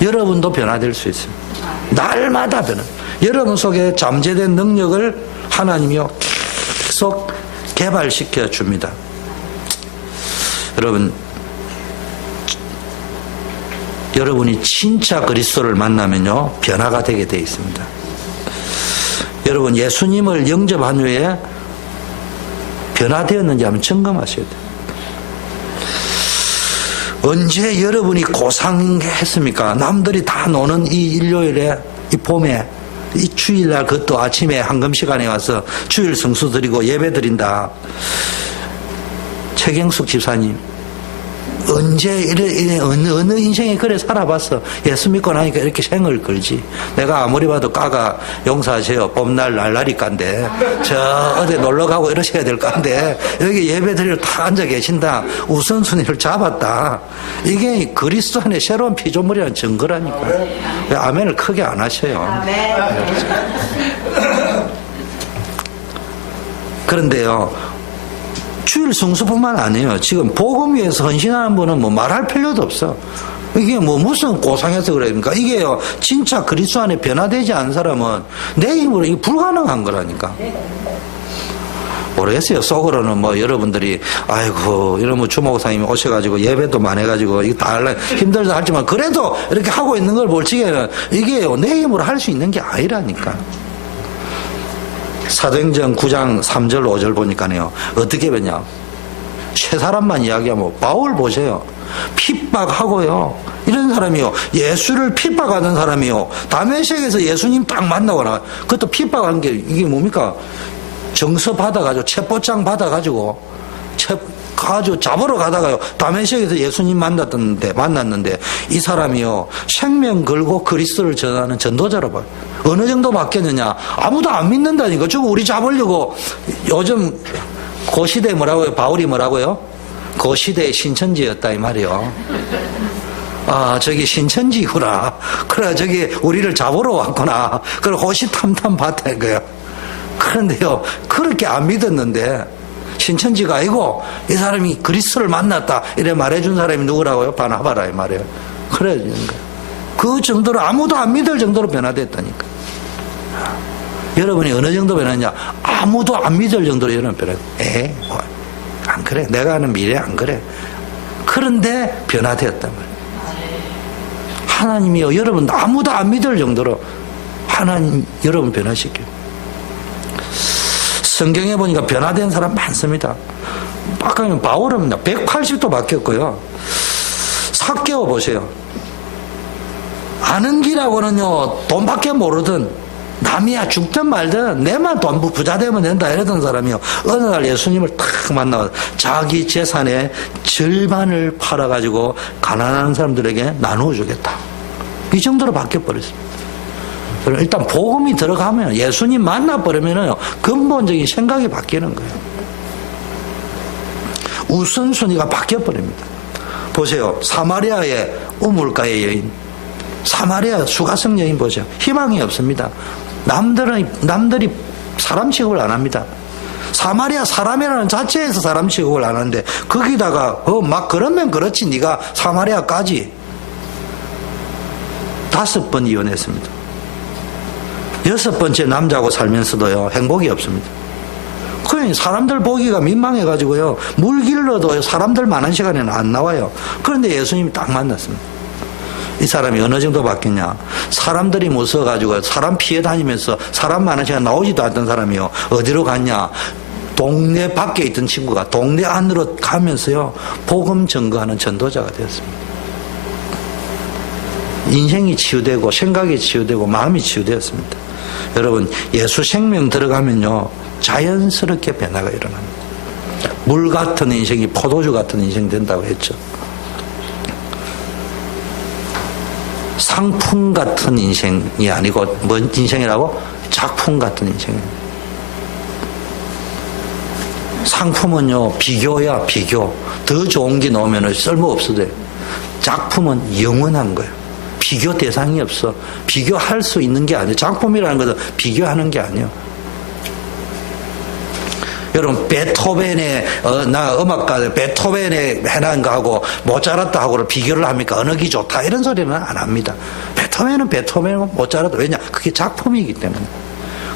여러분도 변화될 수 있습니다. 날마다 변화. 여러분 속에 잠재된 능력을 하나님이요 계속 개발시켜 줍니다. 여러분이 진짜 그리스도를 만나면요 변화가 되게 되어 있습니다. 여러분, 예수님을 영접한 후에 변화되었는지 한번 점검하셔야 돼요. 언제 여러분이 고상했습니까? 남들이 다 노는 이 일요일에, 이 봄에, 이 주일날 그것도 아침에 한금 시간에 와서 주일 성수 드리고 예배 드린다. 최경숙 집사님, 언제 어느 인생에 그래 살아봤어? 예수 믿고 나니까 이렇게 생을 걸지. 내가 아무리 봐도 까가 용서하세요. 봄날 날라리 깐데 저 어디 놀러 가고 이러셔야 될 건데 여기 예배 드리러 다 앉아 계신다. 우선순위를 잡았다. 이게 그리스도 안에 새로운 피조물이라는 증거라니까. 아멘을 크게 안 하셔요. 그런데요, 주일 성수뿐만 아니에요. 지금 복음 위해서 헌신하는 분은 뭐 말할 필요도 없어. 이게 뭐 무슨 고상해서 그럽니까? 이게요, 진짜 그리스도 안에 변화되지 않은 사람은 내 힘으로 이게 불가능한 거라니까. 모르겠어요. 속으로는 뭐 여러분들이 아이고 이러면 주목사님이 오셔가지고 예배도 많이 해가지고 이거 다 할래 힘들다 하지만 그래도 이렇게 하고 있는 걸 볼 적에는 이게요 내 힘으로 할 수 있는 게 아니라니까. 사도행전 9장 3절 5절 보니까요 어떻게 되냐, 세 사람만 이야기하면 바울 보세요. 핍박하고요, 이런 사람이요 예수를 핍박하는 사람이요 다메섹에서 예수님 딱 만나거나, 그것도 핍박한 게 이게 뭡니까? 정서 받아가지고 체포장 받아가지고 가지고 잡으러 가다가요 다메섹에서 예수님 만났는데 이 사람이요 생명 걸고 그리스도를 전하는 전도자로 봐요. 어느 정도 바뀌었느냐? 아무도 안 믿는다니까. 지금 우리 잡으려고 요즘 그 시대 뭐라고요? 바울이 뭐라고요? 그 시대의 신천지였다 이 말이요. 아, 저기 신천지구나. 그래, 저기 우리를 잡으러 왔구나. 그래, 호시탐탐 봤다 이거야. 그런데요, 그렇게 안 믿었는데 신천지가 아니고 이 사람이 그리스도를 만났다 이래 말해준 사람이 누구라고요? 바나바라 이 말이에요. 그래, 그 정도로 아무도 안 믿을 정도로 변화됐다니까. 여러분이 어느 정도 변하냐? 아무도 안 믿을 정도로 여러분 변화돼. 뭐, 안 그래. 내가 아는 미래 안 그래. 그런데 변화되었단 말이에요. 하나님이요, 여러분 아무도 안 믿을 정도로 하나님 여러분 변화시켜요. 성경에 보니까 변화된 사람 많습니다. 아까 바울은 180도 바뀌었고요. 삭개오 보세요. 아는 길하고는요 돈밖에 모르던, 남이야 죽든 말든 내만 돈 부자 되면 된다 이러던 사람이요 어느 날 예수님을 탁 만나서 자기 재산의 절반을 팔아가지고 가난한 사람들에게 나누어 주겠다, 이 정도로 바뀌어버렸습니다. 일단 복음이 들어가면, 예수님 만나버리면 근본적인 생각이 바뀌는 거예요. 우선순위가 바뀌어버립니다. 보세요. 사마리아의 우물가의 여인, 사마리아 수가성 여인 보세요. 희망이 없습니다. 남들이 사람 취급을 안 합니다. 사마리아 사람이라는 자체에서 사람 취급을 안 하는데 거기다가 막 그러면 그렇지 네가 사마리아까지 5번 이혼했습니다. 6번째 남자하고 살면서도요 행복이 없습니다. 그러니 사람들 보기가 민망해가지고요 물 길러도 사람들 많은 시간에는 안 나와요. 그런데 예수님이 딱 만났습니다. 이 사람이 어느 정도 바뀌냐? 사람들이 무서워가지고 사람 피해 다니면서 사람 많은 시간 나오지도 않던 사람이요 어디로 갔냐? 동네 밖에 있던 친구가 동네 안으로 가면서요 복음 전거하는 전도자가 되었습니다. 인생이 치유되고 생각이 치유되고 마음이 치유되었습니다. 여러분, 예수 생명 들어가면요 자연스럽게 변화가 일어납니다. 물 같은 인생이 포도주 같은 인생 된다고 했죠. 상품 같은 인생이 아니고 뭔 인생이라고? 작품 같은 인생입니다. 상품은요, 비교야, 비교. 더 좋은 게 나오면 쓸모없어져요. 작품은 영원한 거예요. 비교 대상이 없어. 비교할 수 있는 게 아니에요. 작품이라는 것은 비교하는 게 아니에요. 여러분, 베토벤의, 나 음악가, 베토벤의 해난 거하고 모차르트하고를 비교를 합니까? 어느 게 좋다? 이런 소리는 안 합니다. 베토벤은 베토벤이고 모차르트. 왜냐? 그게 작품이기 때문에.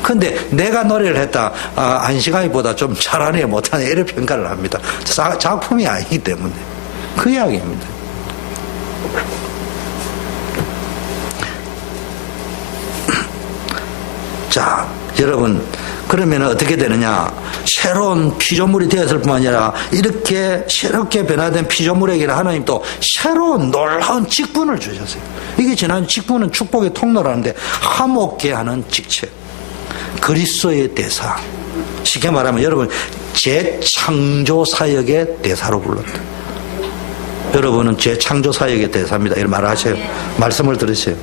근데 내가 노래를 했다, 안시가이보다 좀 잘하네, 못하네, 이런 평가를 합니다. 작품이 아니기 때문에. 그 이야기입니다. 자, 여러분, 그러면 어떻게 되느냐? 새로운 피조물이 되었을 뿐만 아니라 이렇게 새롭게 변화된 피조물에게는 하나님 또 새로운 놀라운 직분을 주셨어요. 이게 지난 직분은 축복의 통로라는데 화목케 하는 직책. 그리스도의 대사. 쉽게 말하면 여러분 재창조 사역의 대사로 불렀다. 여러분은 재창조 사역의 대사입니다. 이런 말을 하세요. 말씀을 들으세요.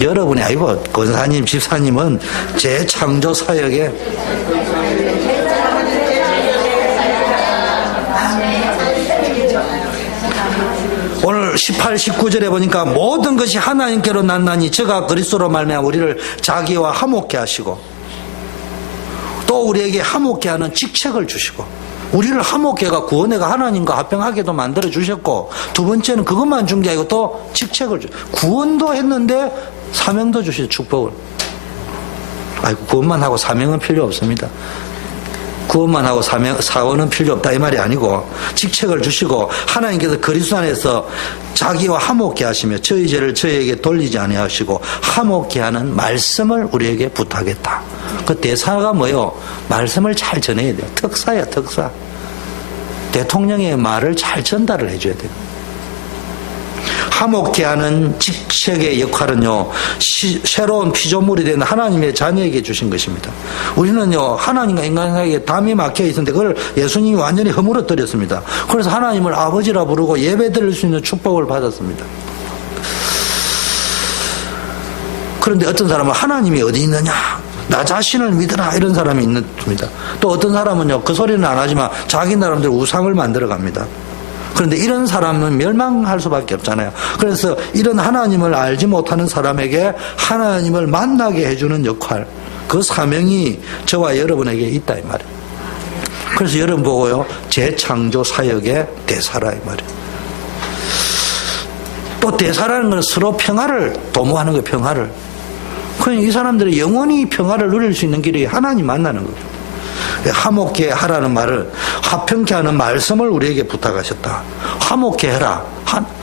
여러분이 아니고 권사님, 집사님은 재창조 사역의 오늘 18, 19절에 보니까 모든 것이 하나님께로 났나니 저가 그리스도로 말미암아 우리를 자기와 화목케 하시고 또 우리에게 화목케 하는 직책을 주시고 우리를 화목케가 구원회가 하나님과 합병하게도 만들어 주셨고 두 번째는 그것만 준 게 아니고 또 직책을 구원도 했는데 사명도 주시죠. 축복을. 아이고 구원만 하고 사명은 필요 없습니다. 구원만 하고 사원은 필요 없다 이 말이 아니고 직책을 주시고 하나님께서 그리스도 안에서 자기와 화목케 하시며 저희 죄를 저희에게 돌리지 아니하시고 화목케 하는 말씀을 우리에게 부탁했다. 그 대사가 뭐요? 말씀을 잘 전해야 돼요. 특사야 특사. 대통령의 말을 잘 전달을 해줘야 돼요. 화목케 하는 직책의 역할은요, 새로운 피조물이 된 하나님의 자녀에게 주신 것입니다. 우리는요, 하나님과 인간 사이에 담이 막혀 있었는데 그걸 예수님이 완전히 허물어뜨렸습니다. 그래서 하나님을 아버지라 부르고 예배드릴 수 있는 축복을 받았습니다. 그런데 어떤 사람은 하나님이 어디 있느냐? 나 자신을 믿으라 이런 사람이 있습니다. 또 어떤 사람은요, 그 소리는 안 하지만 자기 나름대로 우상을 만들어 갑니다. 그런데 이런 사람은 멸망할 수밖에 없잖아요. 그래서 이런 하나님을 알지 못하는 사람에게 하나님을 만나게 해주는 역할, 그 사명이 저와 여러분에게 있다 이 말이에요. 그래서 여러분 보고요, 재창조 사역의 대사라 이 말이에요. 또 대사라는 건 서로 평화를 도모하는 거예요. 평화를. 그러니까 이 사람들이 영원히 평화를 누릴 수 있는 길이 하나님 만나는 거예요. 화목케 하라는 말을 화평케 하는 말씀을 우리에게 부탁하셨다. 화목케 해라.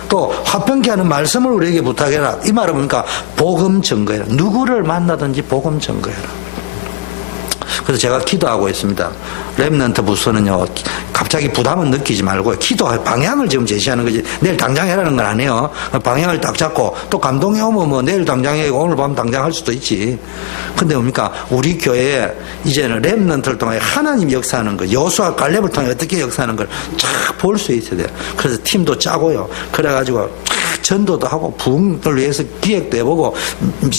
또 화평케 하는 말씀을 우리에게 부탁해라. 이 말은 뭡니까? 복음 증거해라. 누구를 만나든지 복음 증거해라. 그래서 제가 기도하고 있습니다. 렘넌트 부서는요, 갑자기 부담은 느끼지 말고 기도할 방향을 지금 제시하는 거지. 내일 당장 해라는 건 아니에요. 방향을 딱 잡고 또 감동이 오면 뭐 내일 당장 해, 오늘 밤 당장 할 수도 있지. 근데 뭡니까? 우리 교회에 이제는 렘넌트를 통해 하나님 역사하는 거, 여호수아 갈렙을 통해 어떻게 역사하는 걸 쫙 볼 수 있어야 돼요. 그래서 팀도 짜고요. 그래가지고 전도도 하고 부흥을 위해서 기획도 해보고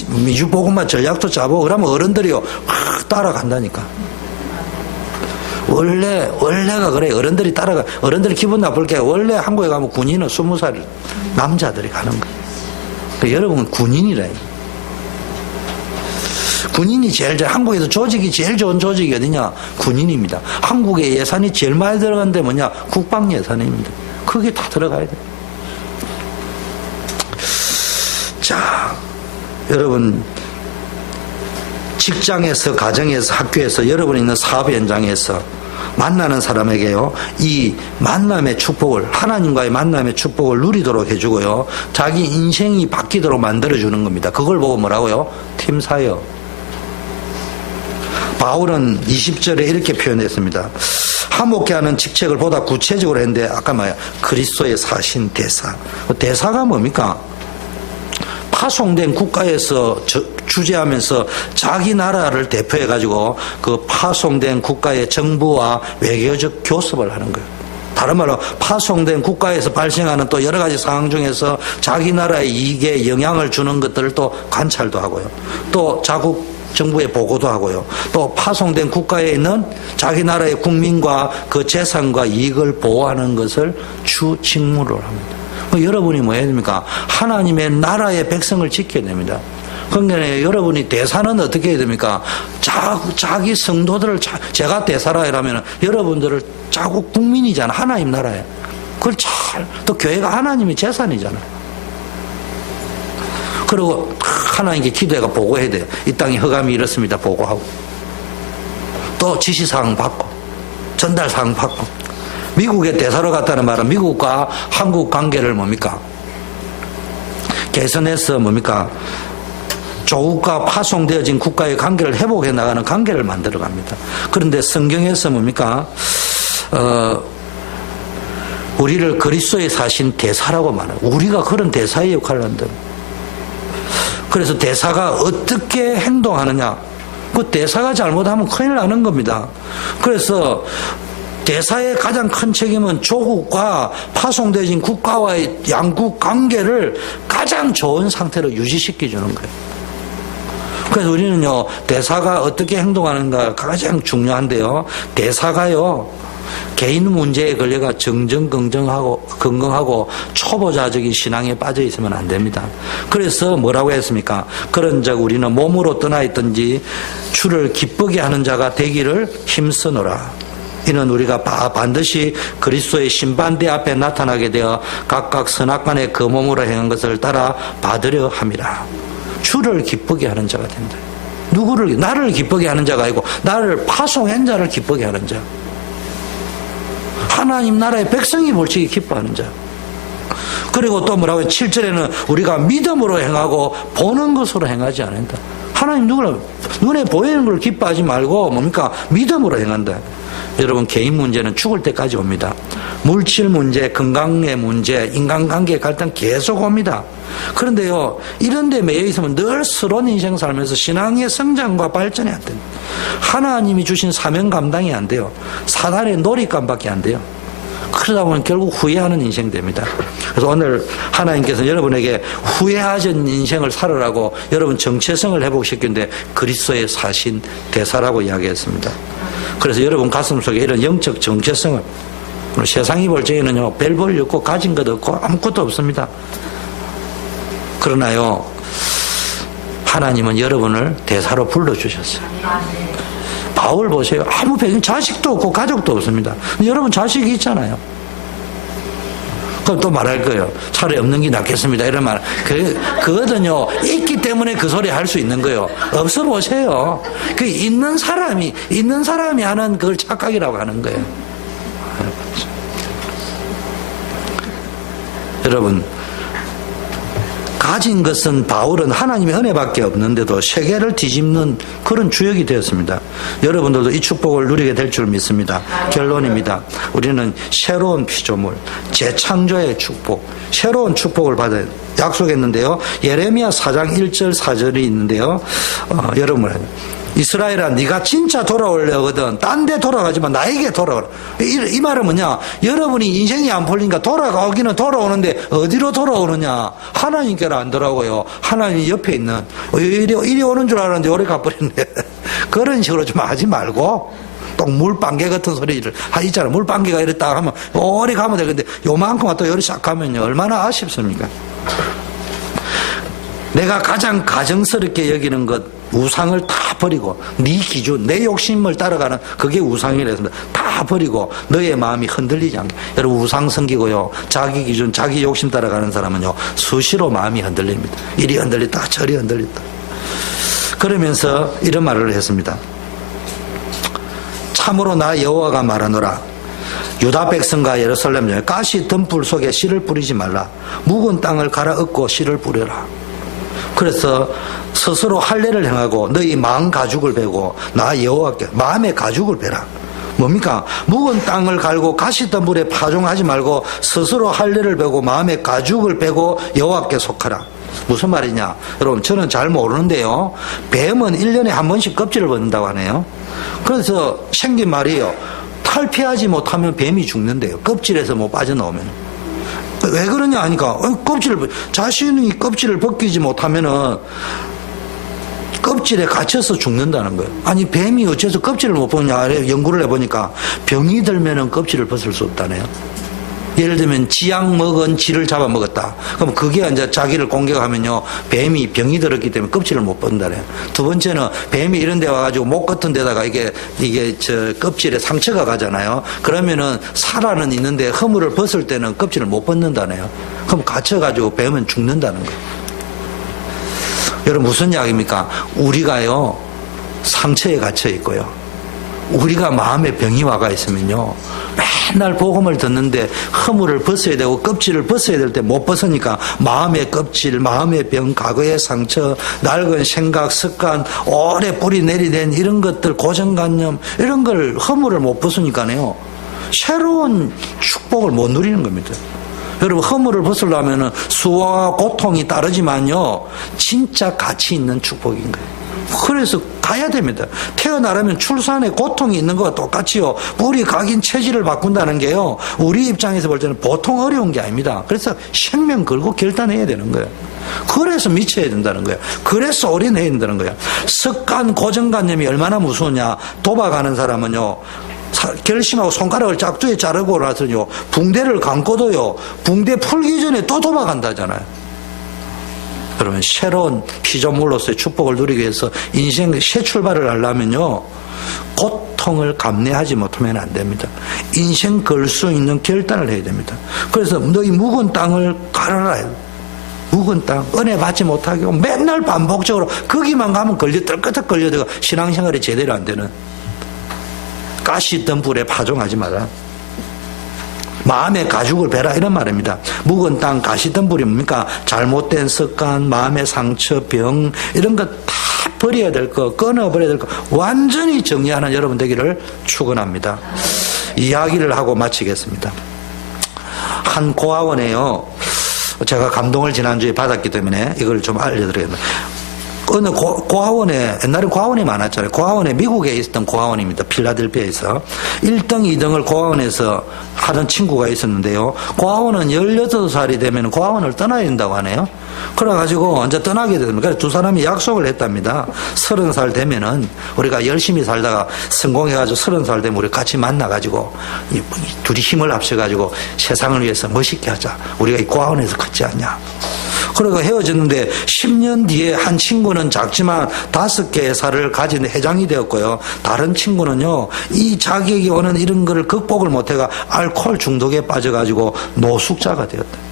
미주복음화 전략도 짜보고 그러면 어른들이요 따라간다니까. 원래가 그래. 어른들이 따라가. 어른들이 기분 나쁠 게 원래 한국에 가면 군인은 20살 남자들이 가는 거예요. 그러니까 여러분은 군인이래. 군인이 한국에서 조직이 제일 좋은 조직이 어디냐? 군인입니다. 한국의 예산이 제일 많이 들어간 데 뭐냐? 국방 예산입니다. 그게 다 들어가야 돼. 자, 여러분, 직장에서, 가정에서, 학교에서, 여러분이 있는 사업 현장에서 만나는 사람에게요, 이 만남의 축복을, 하나님과의 만남의 축복을 누리도록 해주고요, 자기 인생이 바뀌도록 만들어주는 겁니다. 그걸 보고 뭐라고요? 팀사역. 바울은 20절에 이렇게 표현했습니다. 화목케 하는 직책을 보다 구체적으로 했는데, 아까 뭐야? 그리스도의 사신 대사. 대사가 뭡니까? 파송된 국가에서 주재하면서 자기 나라를 대표해가지고 그 파송된 국가의 정부와 외교적 교섭을 하는 거예요. 다른 말로 파송된 국가에서 발생하는 또 여러 가지 상황 중에서 자기 나라의 이익에 영향을 주는 것들을 또 관찰도 하고요. 또 자국 정부에 보고도 하고요. 또 파송된 국가에 있는 자기 나라의 국민과 그 재산과 이익을 보호하는 것을 주 직무로 합니다. 여러분이 뭐 해야 됩니까? 하나님의 나라의 백성을 지켜야 됩니다. 그러니까 여러분이 대사는 어떻게 해야 됩니까? 자기 성도들을 제가 대사라 이라면 여러분들을 자국 국민이잖아. 하나님 나라에. 그걸 또 교회가 하나님의 재산이잖아. 그리고 하나님께 기도해가 보고해야 돼요. 이 땅에 허감이 이렇습니다. 보고하고. 또 지시사항 받고. 전달사항 받고. 미국에 대사로 갔다는 말은 미국과 한국 관계를 뭡니까? 개선해서 뭡니까? 조국과 파송되어진 국가의 관계를 회복해 나가는 관계를 만들어 갑니다. 그런데 성경에서 뭡니까? 우리를 그리스도에 사신 대사라고 말해요. 우리가 그런 대사의 역할을 한다. 그래서 대사가 어떻게 행동하느냐. 그 대사가 잘못하면 큰일 나는 겁니다. 그래서 대사의 가장 큰 책임은 조국과 파송되어진 국가와의 양국 관계를 가장 좋은 상태로 유지시켜주는 거예요. 그래서 우리는요, 대사가 어떻게 행동하는가 가장 중요한데요. 대사가요, 개인 문제에 걸려가 긍정하고 초보자적인 신앙에 빠져 있으면 안 됩니다. 그래서 뭐라고 했습니까? 그런 적 우리는 몸으로 떠나 있든지 주를 기쁘게 하는 자가 되기를 힘쓰노라. 이는 우리가 반드시 그리스도의 심판대 앞에 나타나게 되어 각각 선악간에 그 몸으로 행한 것을 따라 받으려 함이라. 주를 기쁘게 하는 자가 된다. 누구를? 나를 기쁘게 하는 자가 아니고 나를 파송한 자를 기쁘게 하는 자. 하나님 나라의 백성이 볼지기 기뻐하는 자. 그리고 또 뭐라고 해요? 7절에는 우리가 믿음으로 행하고 보는 것으로 행하지 않는다. 하나님 눈에 보이는 걸 기뻐하지 말고 뭡니까? 믿음으로 행한다. 여러분, 개인 문제는 죽을 때까지 옵니다. 물질 문제, 건강의 문제, 인간관계의 갈등 계속 옵니다. 그런데요, 이런 데 매여 있으면 늘 스러운 인생 살면서 신앙의 성장과 발전이 안 됩니다. 하나님이 주신 사명 감당이 안 돼요. 사단의 놀잇감밖에 안 돼요. 그러다 보면 결국 후회하는 인생 됩니다. 그래서 오늘 하나님께서 여러분에게 후회하지 않는 인생을 살아라고 여러분 정체성을 회복시키는데 그리스도의 사신 대사라고 이야기했습니다. 그래서 여러분 가슴 속에 이런 영적 정체성을, 세상이 볼 적에는요, 별 볼 없고 가진 것 없고 아무것도 없습니다. 그러나요, 하나님은 여러분을 대사로 불러주셨어요. 바울 보세요. 아무 배경, 자식도 없고 가족도 없습니다. 여러분 자식이 있잖아요. 그럼 또 말할 거예요. 차라리 없는 게 낫겠습니다. 이런 말. 그거든요. 있기 때문에 그 소리 할 수 있는 거예요. 없어 보세요. 그 있는 사람이 하는 그걸 착각이라고 하는 거예요. 여러분, 가진 것은 바울은 하나님의 은혜밖에 없는데도 세계를 뒤집는 그런 주역이 되었습니다. 여러분들도 이 축복을 누리게 될 줄 믿습니다. 결론입니다. 우리는 새로운 피조물, 재창조의 축복, 새로운 축복을 받아야 약속했는데요. 예레미야 4장 1절 4절이 있는데요. 여러분, 이스라엘아, 네가 진짜 돌아오려거든 딴 데 돌아가지만 나에게 돌아오라. 이 말은 뭐냐? 여러분이 인생이 안 풀리니까 돌아가기는 돌아오는데 어디로 돌아오느냐? 하나님께로 안 돌아오고요. 하나님 옆에 있는, 이리 오는 줄 알았는데 오래 가버렸네. 그런 식으로 좀 하지 말고 또 물방개 같은 소리를 있잖아. 물방개가 이랬다 하면 오래 가면 되는데 요만큼 또 요리 싹 가면요, 얼마나 아쉽습니까? 내가 가장 가정스럽게 여기는 것, 우상을 다 버리고 네 기준, 내 욕심을 따라가는 그게 우상이랬습니다. 다 버리고 너의 마음이 흔들리지 않게. 여러분, 우상 섬기고요, 자기 기준, 자기 욕심 따라가는 사람은요, 수시로 마음이 흔들립니다. 이리 흔들렸다 저리 흔들렸다. 그러면서 이런 말을 했습니다. 참으로 나 여호와가 말하노라. 유다 백성과 예루살렘 중에 가시 덤불 속에 씨를 뿌리지 말라. 묵은 땅을 갈아엎고 씨를 뿌려라. 그래서 스스로 할례를 행하고 너희 마음 가죽을 베고 나 여호와께 마음의 가죽을 베라. 뭡니까? 묵은 땅을 갈고 가시덤불에 파종하지 말고 스스로 할례를 베고 마음의 가죽을 베고 여호와께 속하라. 무슨 말이냐? 여러분, 저는 잘 모르는데요. 뱀은 1년에 한 번씩 껍질을 벗는다고 하네요. 그래서 생긴 말이에요. 탈피하지 못하면 뱀이 죽는데요. 껍질에서 뭐 빠져나오면. 왜 그러냐 하니까, 자신이 껍질을 벗기지 못하면은 껍질에 갇혀서 죽는다는 거예요. 아니, 뱀이 어째서 껍질을 못 벗냐? 연구를 해보니까 병이 들면은 껍질을 벗을 수 없다네요. 예를 들면 지약 먹은 쥐를 잡아먹었다. 그럼 그게 이제 자기를 공격하면요, 뱀이 병이 들었기 때문에 껍질을 못 벗는다네요. 두 번째는 뱀이 이런 데 와가지고 목 같은 데다가 이게 저 껍질에 상처가 가잖아요. 그러면은 살아는 있는데 허물을 벗을 때는 껍질을 못 벗는다네요. 그럼 갇혀가지고 뱀은 죽는다는 거예요. 여러분, 무슨 이야기입니까? 우리가요, 상처에 갇혀 있고요. 우리가 마음에 병이 와가 있으면요, 맨날 복음을 듣는데 허물을 벗어야 되고 껍질을 벗어야 될 때 못 벗으니까 마음의 껍질, 마음의 병, 과거의 상처, 낡은 생각, 습관, 오래 뿌리 내리된 이런 것들, 고정관념, 이런 걸 허물을 못 벗으니까요, 새로운 축복을 못 누리는 겁니다. 여러분, 허물을 벗으려면 수고와 고통이 따르지만요, 진짜 가치 있는 축복인 거예요. 그래서 가야 됩니다. 태어나려면 출산에 고통이 있는 것과 똑같이요, 뿌리 각인 체질을 바꾼다는 게요, 우리 입장에서 볼 때는 보통 어려운 게 아닙니다. 그래서 생명 걸고 결단해야 되는 거예요. 그래서 미쳐야 된다는 거예요. 그래서 올인해야 된다는 거예요. 습관, 고정관념이 얼마나 무서우냐. 도박하는 사람은요, 결심하고 손가락을 짝두에 자르고 나서요, 붕대를 감고도요, 붕대 풀기 전에 또 도박한다잖아요. 여러분, 새로운 피조물로서의 축복을 누리기 위해서 인생 새 출발을 하려면요, 고통을 감내하지 못하면 안 됩니다. 인생 걸 수 있는 결단을 해야 됩니다. 그래서 너희 묵은 땅을 갈아라. 묵은 땅, 은혜 받지 못하게 맨날 반복적으로 거기만 가면 떨끄덕 걸려들고 신앙생활이 제대로 안 되는, 가시 덤불에 파종하지 마라. 마음의 가죽을 베라, 이런 말입니다. 묵은 땅, 가시덤불이 뭡니까? 잘못된 습관, 마음의 상처, 병, 이런 것 다 버려야 될 거, 끊어버려야 될 거 완전히 정리하는 여러분 되기를 축원합니다. 이야기를 하고 마치겠습니다. 한 고아원에요, 제가 감동을 지난주에 받았기 때문에 이걸 좀 알려드리겠습니다. 어느 고아원에, 옛날에 고아원이 많았잖아요. 고아원에, 미국에 있었던 고아원입니다. 필라델피아에서. 1등, 2등을 고아원에서 하던 친구가 있었는데요. 고아원은 16살이 되면 고아원을 떠나야 된다고 하네요. 그래가지고 이제 떠나게 됩니다. 그래서 두 사람이 약속을 했답니다. 30살 되면은 우리가 열심히 살다가 성공해가지고 30살 되면 우리 같이 만나가지고 둘이 힘을 합쳐가지고 세상을 위해서 멋있게 하자. 우리가 이 고아원에서 컸지 않냐. 그러고 헤어졌는데 10년 뒤에 한 친구는 작지만 5개의 살을 가진 회장이 되었고요. 다른 친구는요, 이 자기에게 오는 이런 거를 극복을 못해가 알코올 중독에 빠져가지고 노숙자가 되었다.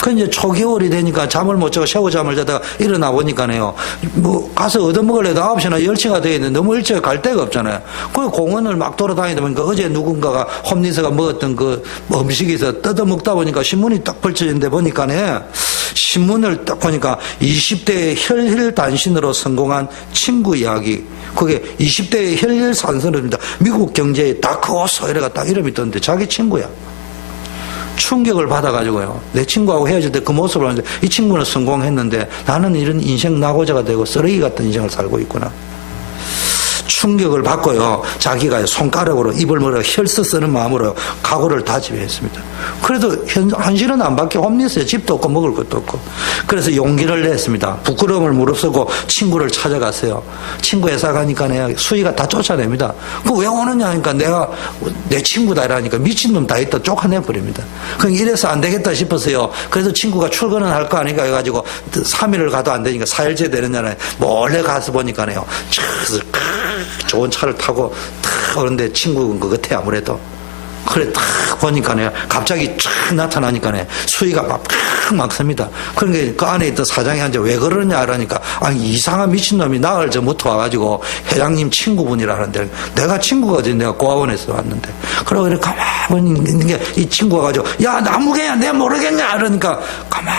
그 이제 초겨울이 되니까 잠을 못 자고 샤워잠을 자다가 일어나 보니까요, 뭐 가서 얻어먹으려도 9시나 10시가 되어 있는데 너무 일찍 갈 데가 없잖아요. 그 공원을 막 돌아다니다 보니까 어제 누군가가 홈리스가 먹었던 그 음식에서 뜯어먹다 보니까 신문이 딱 펼쳐진데 보니까네, 신문을 딱 보니까 20대의 혈혈단신으로 성공한 친구 이야기, 그게 20대의 혈혈산선입니다. 미국 경제의 다크호스 이래가 딱 이름이 떴는데 자기 친구야. 충격을 받아가지고요, 내 친구하고 헤어질 때 그 모습을 하는데, 이 친구는 성공했는데 나는 이런 인생 낙오자가 되고 쓰레기 같은 인생을 살고 있구나. 충격을 받고요, 자기가 손가락으로 입을 물어 혈서 쓰는 마음으로 각오를 다짐했습니다. 그래도 현실은 안 바뀌어 홈리스에 집도 없고 먹을 것도 없고. 그래서 용기를 냈습니다. 부끄러움을 무릅쓰고 친구를 찾아갔어요. 친구 회사 가니까 내가 수희가 다 쫓아냅니다. 그 왜 오느냐 하니까 내가 내 친구다 이러니까 미친놈 다 있다 쫓아내버립니다. 그러니까 이래서 안 되겠다 싶어서요, 그래서 친구가 출근은 할 거 아닌가 해가지고 3일을 가도 안 되니까 4일째 되느냐에 몰래 가서 보니까요, 좋은 차를 타고 탁 오는데 친구인 것 같아. 아무래도 그래 딱 보니까네, 갑자기 쫙 나타나니까네, 수위가 막 씁니다. 그러니까 그 안에 있던 사장이 앉아 왜 그러냐 하니까, 아니 이상한 미친놈이 나흘 전부터 와가지고 회장님 친구분이라는데, 내가 친구가 어디, 내가 고아원에서 왔는데. 그러고 이렇게 가만히 있는 게 이 친구가 가지고, 야 나무개야 내가 모르겠냐 그러니까 가만히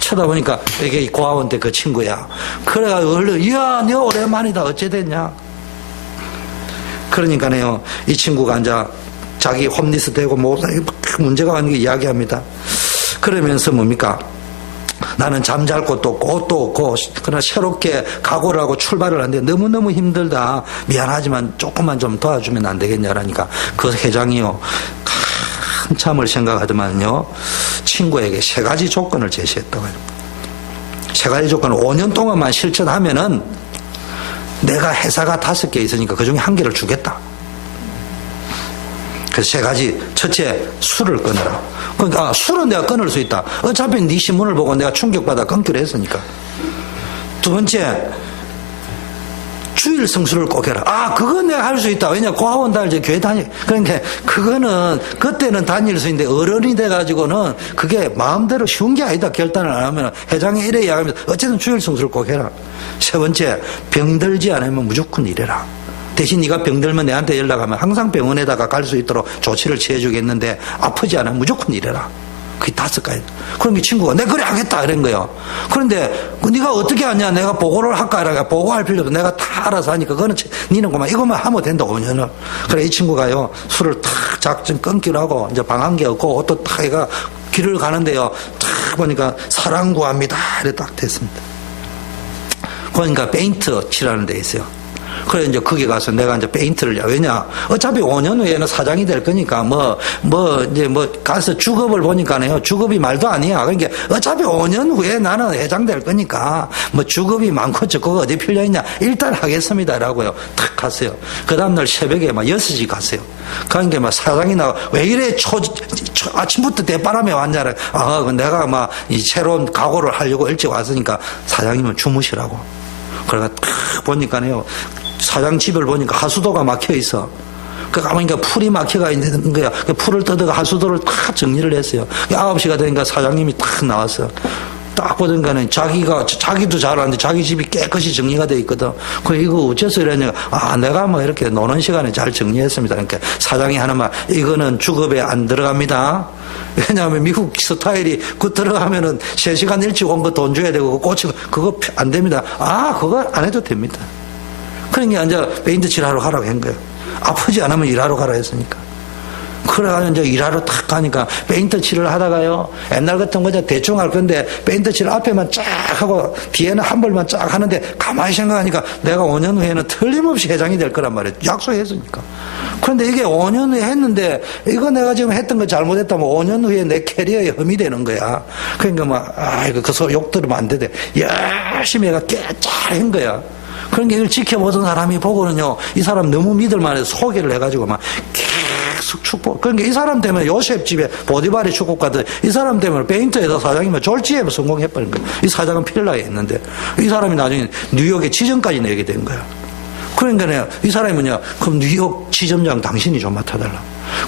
쳐다보니까 이게 이 고아원 때 그 친구야. 그래가지고 얼른, 이야 너 오랜만이다 어째 됐냐. 그러니까요, 이 친구가 앉아 자기 홈리스 되고 뭐 문제가 많은 게 이야기합니다. 그러면서 뭡니까, 나는 잠잘 곳도 없고 옷도 없고 그러나 새롭게 각오를 하고 출발을 하는데 너무너무 힘들다. 미안하지만 조금만 좀 도와주면 안 되겠냐라니까 그 회장이요. 한참을 생각하더만요. 친구에게 3가지 조건을 제시했다고 해요. 3가지 조건을 5년 동안만 실천하면은 내가 회사가 5개 있으니까 그 중에 1개를 주겠다. 그래서 3가지. 첫째, 술을 끊어라. 그러니까 술은 내가 끊을 수 있다. 어차피 네 신문을 보고 내가 충격받아 끊기로 했으니까. 2번째, 주일 성수를 꼭 해라. 그건 내가 할 수 있다. 왜냐, 고아원 다닐 교회 그러니까 그거는 그때는 다닐 수 있는데 어른이 돼가지고는 그게 마음대로 쉬운 게 아니다. 결단을 안 하면 회장이 이래 이야기하면서 어쨌든 주일 성수를 꼭 해라. 3번째, 병들지 않으면 무조건 일해라. 대신 네가 병들면 내한테 연락하면 항상 병원에다가 갈 수 있도록 조치를 취해주겠는데 아프지 않으면 무조건 일해라. 그게 5가지. 그럼 이 친구가 내가 그래 하겠다 이런 거예요. 그런데 네가 어떻게 하냐, 내가 보고를 할까 이러니까 보고할 필요도 없어. 내가 다 알아서 하니까 그거는 니는 그만 이것만 하면 된다. 5년을. 그래 이 친구가요 술을 탁 작전 끊기로 하고 이제 방 한 개 없고 옷도 탁 해가 길을 가는데요 탁 보니까 사랑 구합니다 이래 딱 됐습니다. 그러니까 페인트 칠하는 데 있어요. 그래 이제 거기 가서 내가 이제 페인트를, 왜냐 어차피 5년 후에는 사장이 될 거니까 이제 가서 주급을 보니까요 주급이 말도 아니야. 그러니까 어차피 5년 후에 나는 회장 될 거니까 주급이 많고 적고가 어디 필요 있냐, 일단 하겠습니다라고요. 탁 갔어요. 그 다음날 새벽에 6시 갔어요. 그러니까 사장이 왜 이래 아침부터 대바람에 왔냐래. 내가 이 새로운 각오를 하려고 일찍 왔으니까 사장님은 주무시라고. 그래가 딱 보니까요 사장 집을 보니까 하수도가 막혀 있어. 그러니까 풀이 막혀가 있는 거야. 그 풀을 뜯어가 하수도를 딱 정리를 했어요. 9시가 되니까 사장님이 딱 나왔어. 딱 보니까는 자기도 잘 아는데 자기 집이 깨끗이 정리가 돼 있거든. 그래 이거 어째서 이러냐. 내가 이렇게 노는 시간에 잘 정리했습니다. 그러니까 사장이 하는 말, 이거는 주급에 안 들어갑니다. 왜냐하면 미국 스타일이 들어가면은 3시간 일찍 온 거 돈 줘야 되고 꽂히고 그거 안 됩니다. 그거 안 해도 됩니다. 그러니까 이제 페인트 칠하러 가라고 한 거예요. 아프지 않으면 일하러 가라 했으니까. 그래가지고 이제 일하러 탁 가니까 페인트 칠을 하다가요 옛날 같은 거 대충 할 건데 페인트 칠 앞에만 쫙 하고 뒤에는 한 벌만 쫙 하는데 가만히 생각하니까 내가 5년 후에는 틀림없이 회장이 될 거란 말이에요. 약속했으니까. 그런데 이게 5년 후에 했는데 이거 내가 지금 했던 거 잘못했다면 5년 후에 내 캐리어에 흠이 되는 거야. 그러니까 그 욕 들으면 안 되대. 열심히 해가 잘한 거야. 그러니까 이걸 지켜보던 사람이 보고는요 이 사람 너무 믿을만해서 소개를 해가지고 계속 축복. 그러니까 이 사람 때문에 요셉 집에 보디발이 축복 가듯 이 사람 때문에 페인트에서 사장이면 졸지에 성공해버린 거야. 이 사장은 필라에 있는데 이 사람이 나중에 뉴욕에 지점까지 내게 된 거야. 그러니까 이 사람이 그럼 뉴욕 지점장 당신이 좀 맡아달라.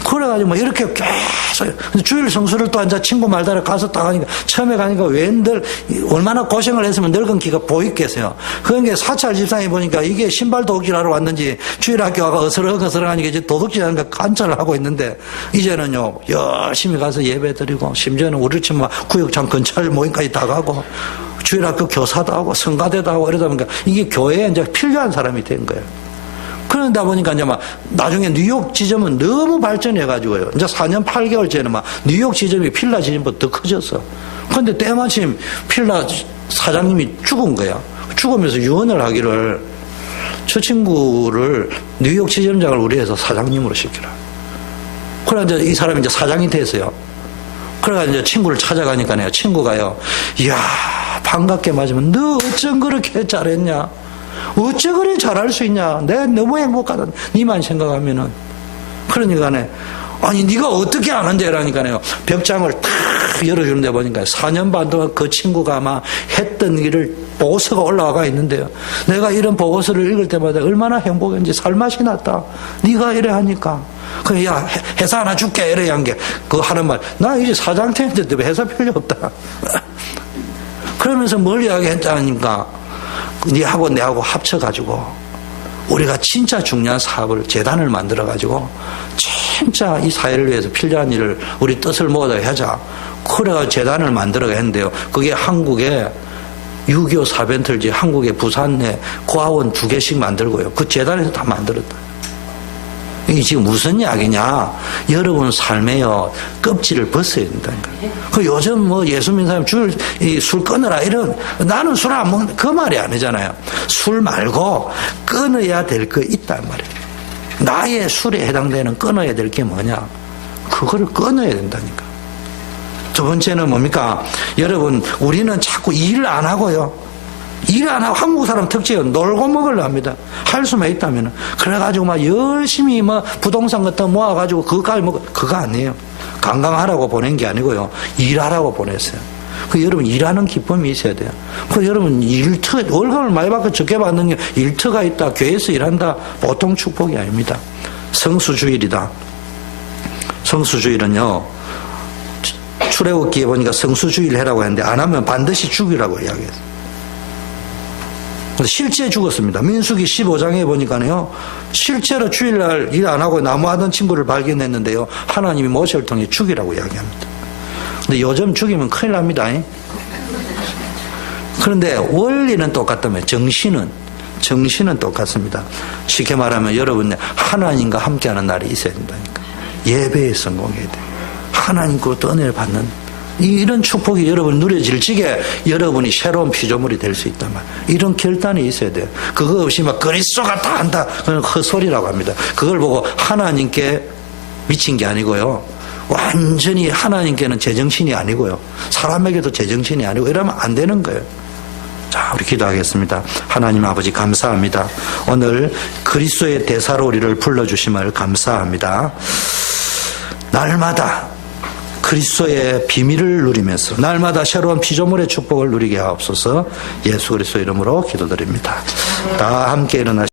그래가지고 이렇게 계속 주일 성수를 또 앉아 친구 말다가 가서 딱 하니까 처음에 가니까 웬들 얼마나 고생을 했으면 늙은 키가 보이겠어요. 그러니까 사찰 집사님 보니까 이게 신발 도둑질하러 왔는지 주일 학교 와가 어슬렁어슬렁하니까 이제 도둑질하는 거 관찰을 하고 있는데 이제는요 열심히 가서 예배 드리고 심지어는 우리 집 구역장 근처 모임까지 다 가고 주일학교 교사도 하고 성가대도 하고 이러다 보니까 이게 교회에 이제 필요한 사람이 된 거예요. 그러다 보니까 이제 나중에 뉴욕 지점은 너무 발전해가지고요. 이제 4년 8개월째는 뉴욕 지점이 필라 지점보다 더 커졌어. 그런데 때마침 필라 사장님이 죽은 거야. 죽으면서 유언을 하기를 저 친구를 뉴욕 지점장을 우리 회사 사장님으로 시키라. 그래 이제 이 사람이 이제 사장이 됐어요. 그래가지고 이제 친구를 찾아가니까요. 친구가요. 이야, 반갑게 맞으면 너 어쩜 그렇게 잘했냐? 어째 그래 잘할 수 있냐? 내가 너무 행복하다. 니만 생각하면은. 그러니까네. 아니, 네가 어떻게 아는데? 이러니까요. 벽장을 탁 열어주는데 보니까 4년 반 동안 그 친구가 아마 했던 일을 보고서가 올라와가 있는데요. 내가 이런 보고서를 읽을 때마다 얼마나 행복했는지 살맛이 났다. 네가 이래 하니까. 그래, 야, 회사 하나 줄게. 이래 한 게. 그거 하는 말. 나 이제 사장 됐는데 왜 회사 필요 없다. 그러면서 뭘 이야기했다니까. 니하고 내하고 합쳐가지고 우리가 진짜 중요한 사업을 재단을 만들어가지고 진짜 이 사회를 위해서 필요한 일을 우리 뜻을 모아서 하자. 그래가지고 재단을 만들어 했는데요. 그게 한국에 6.25 사변틀지 한국의 부산에 고아원 2개씩 만들고요. 그 재단에서 다 만들었다. 이게 지금 무슨 이야기냐? 여러분 삶에요, 껍질을 벗어야 된다는 거예요. 그 요즘 뭐 예수 믿는 사람 술 끊어라 이런, 나는 술 안 먹는, 그 말이 아니잖아요. 술 말고 끊어야 될 거 있단 말이에요. 나의 술에 해당되는 끊어야 될 게 뭐냐? 그거를 끊어야 된다니까. 두 번째는 뭡니까? 여러분, 우리는 자꾸 일을 안 하고요. 일 안 하고, 한국 사람 특징은 놀고 먹으려 합니다. 할 수만 있다면. 그래가지고 막 열심히 막 부동산 같은 거 모아가지고 그거까지 그거 아니에요. 관광하라고 보낸 게 아니고요. 일하라고 보냈어요. 그 여러분, 일하는 기쁨이 있어야 돼요. 그 여러분, 월급을 많이 받고 적게 받는 게 일터가 있다, 교회에서 일한다, 보통 축복이 아닙니다. 성수주일이다. 성수주일은요, 출애굽기에 보니까 성수주일 해라고 했는데 안 하면 반드시 죽이라고 이야기했어요. 실제 죽었습니다. 민수기 15장에 보니까요, 실제로 주일날 일 안 하고 나무하던 친구를 발견했는데요, 하나님이 모세를 통해 죽이라고 이야기합니다. 근데 요즘 죽이면 큰일 납니다. 그런데 원리는 똑같다면 정신은 똑같습니다. 쉽게 말하면 여러분, 하나님과 함께하는 날이 있어야 된다니까. 예배에 성공해야 돼요. 하나님과 또 은혜를 받는 이런 축복이 여러분 누려질 적에 여러분이 새로운 피조물이 될 수 있단 말이에요. 이런 결단이 있어야 돼요. 그거 없이 막 그리스도가 다 한다, 그건 헛소리라고 합니다. 그걸 보고 하나님께 미친 게 아니고요, 완전히 하나님께는 제정신이 아니고요, 사람에게도 제정신이 아니고 이러면 안 되는 거예요. 자, 우리 기도하겠습니다. 하나님 아버지 감사합니다. 오늘 그리스도의 대사로 우리를 불러주심을 감사합니다. 날마다 그리스도의 비밀을 누리면서 날마다 새로운 피조물의 축복을 누리게 하옵소서. 예수 그리스도 이름으로 기도드립니다. 다 함께 일어나시죠.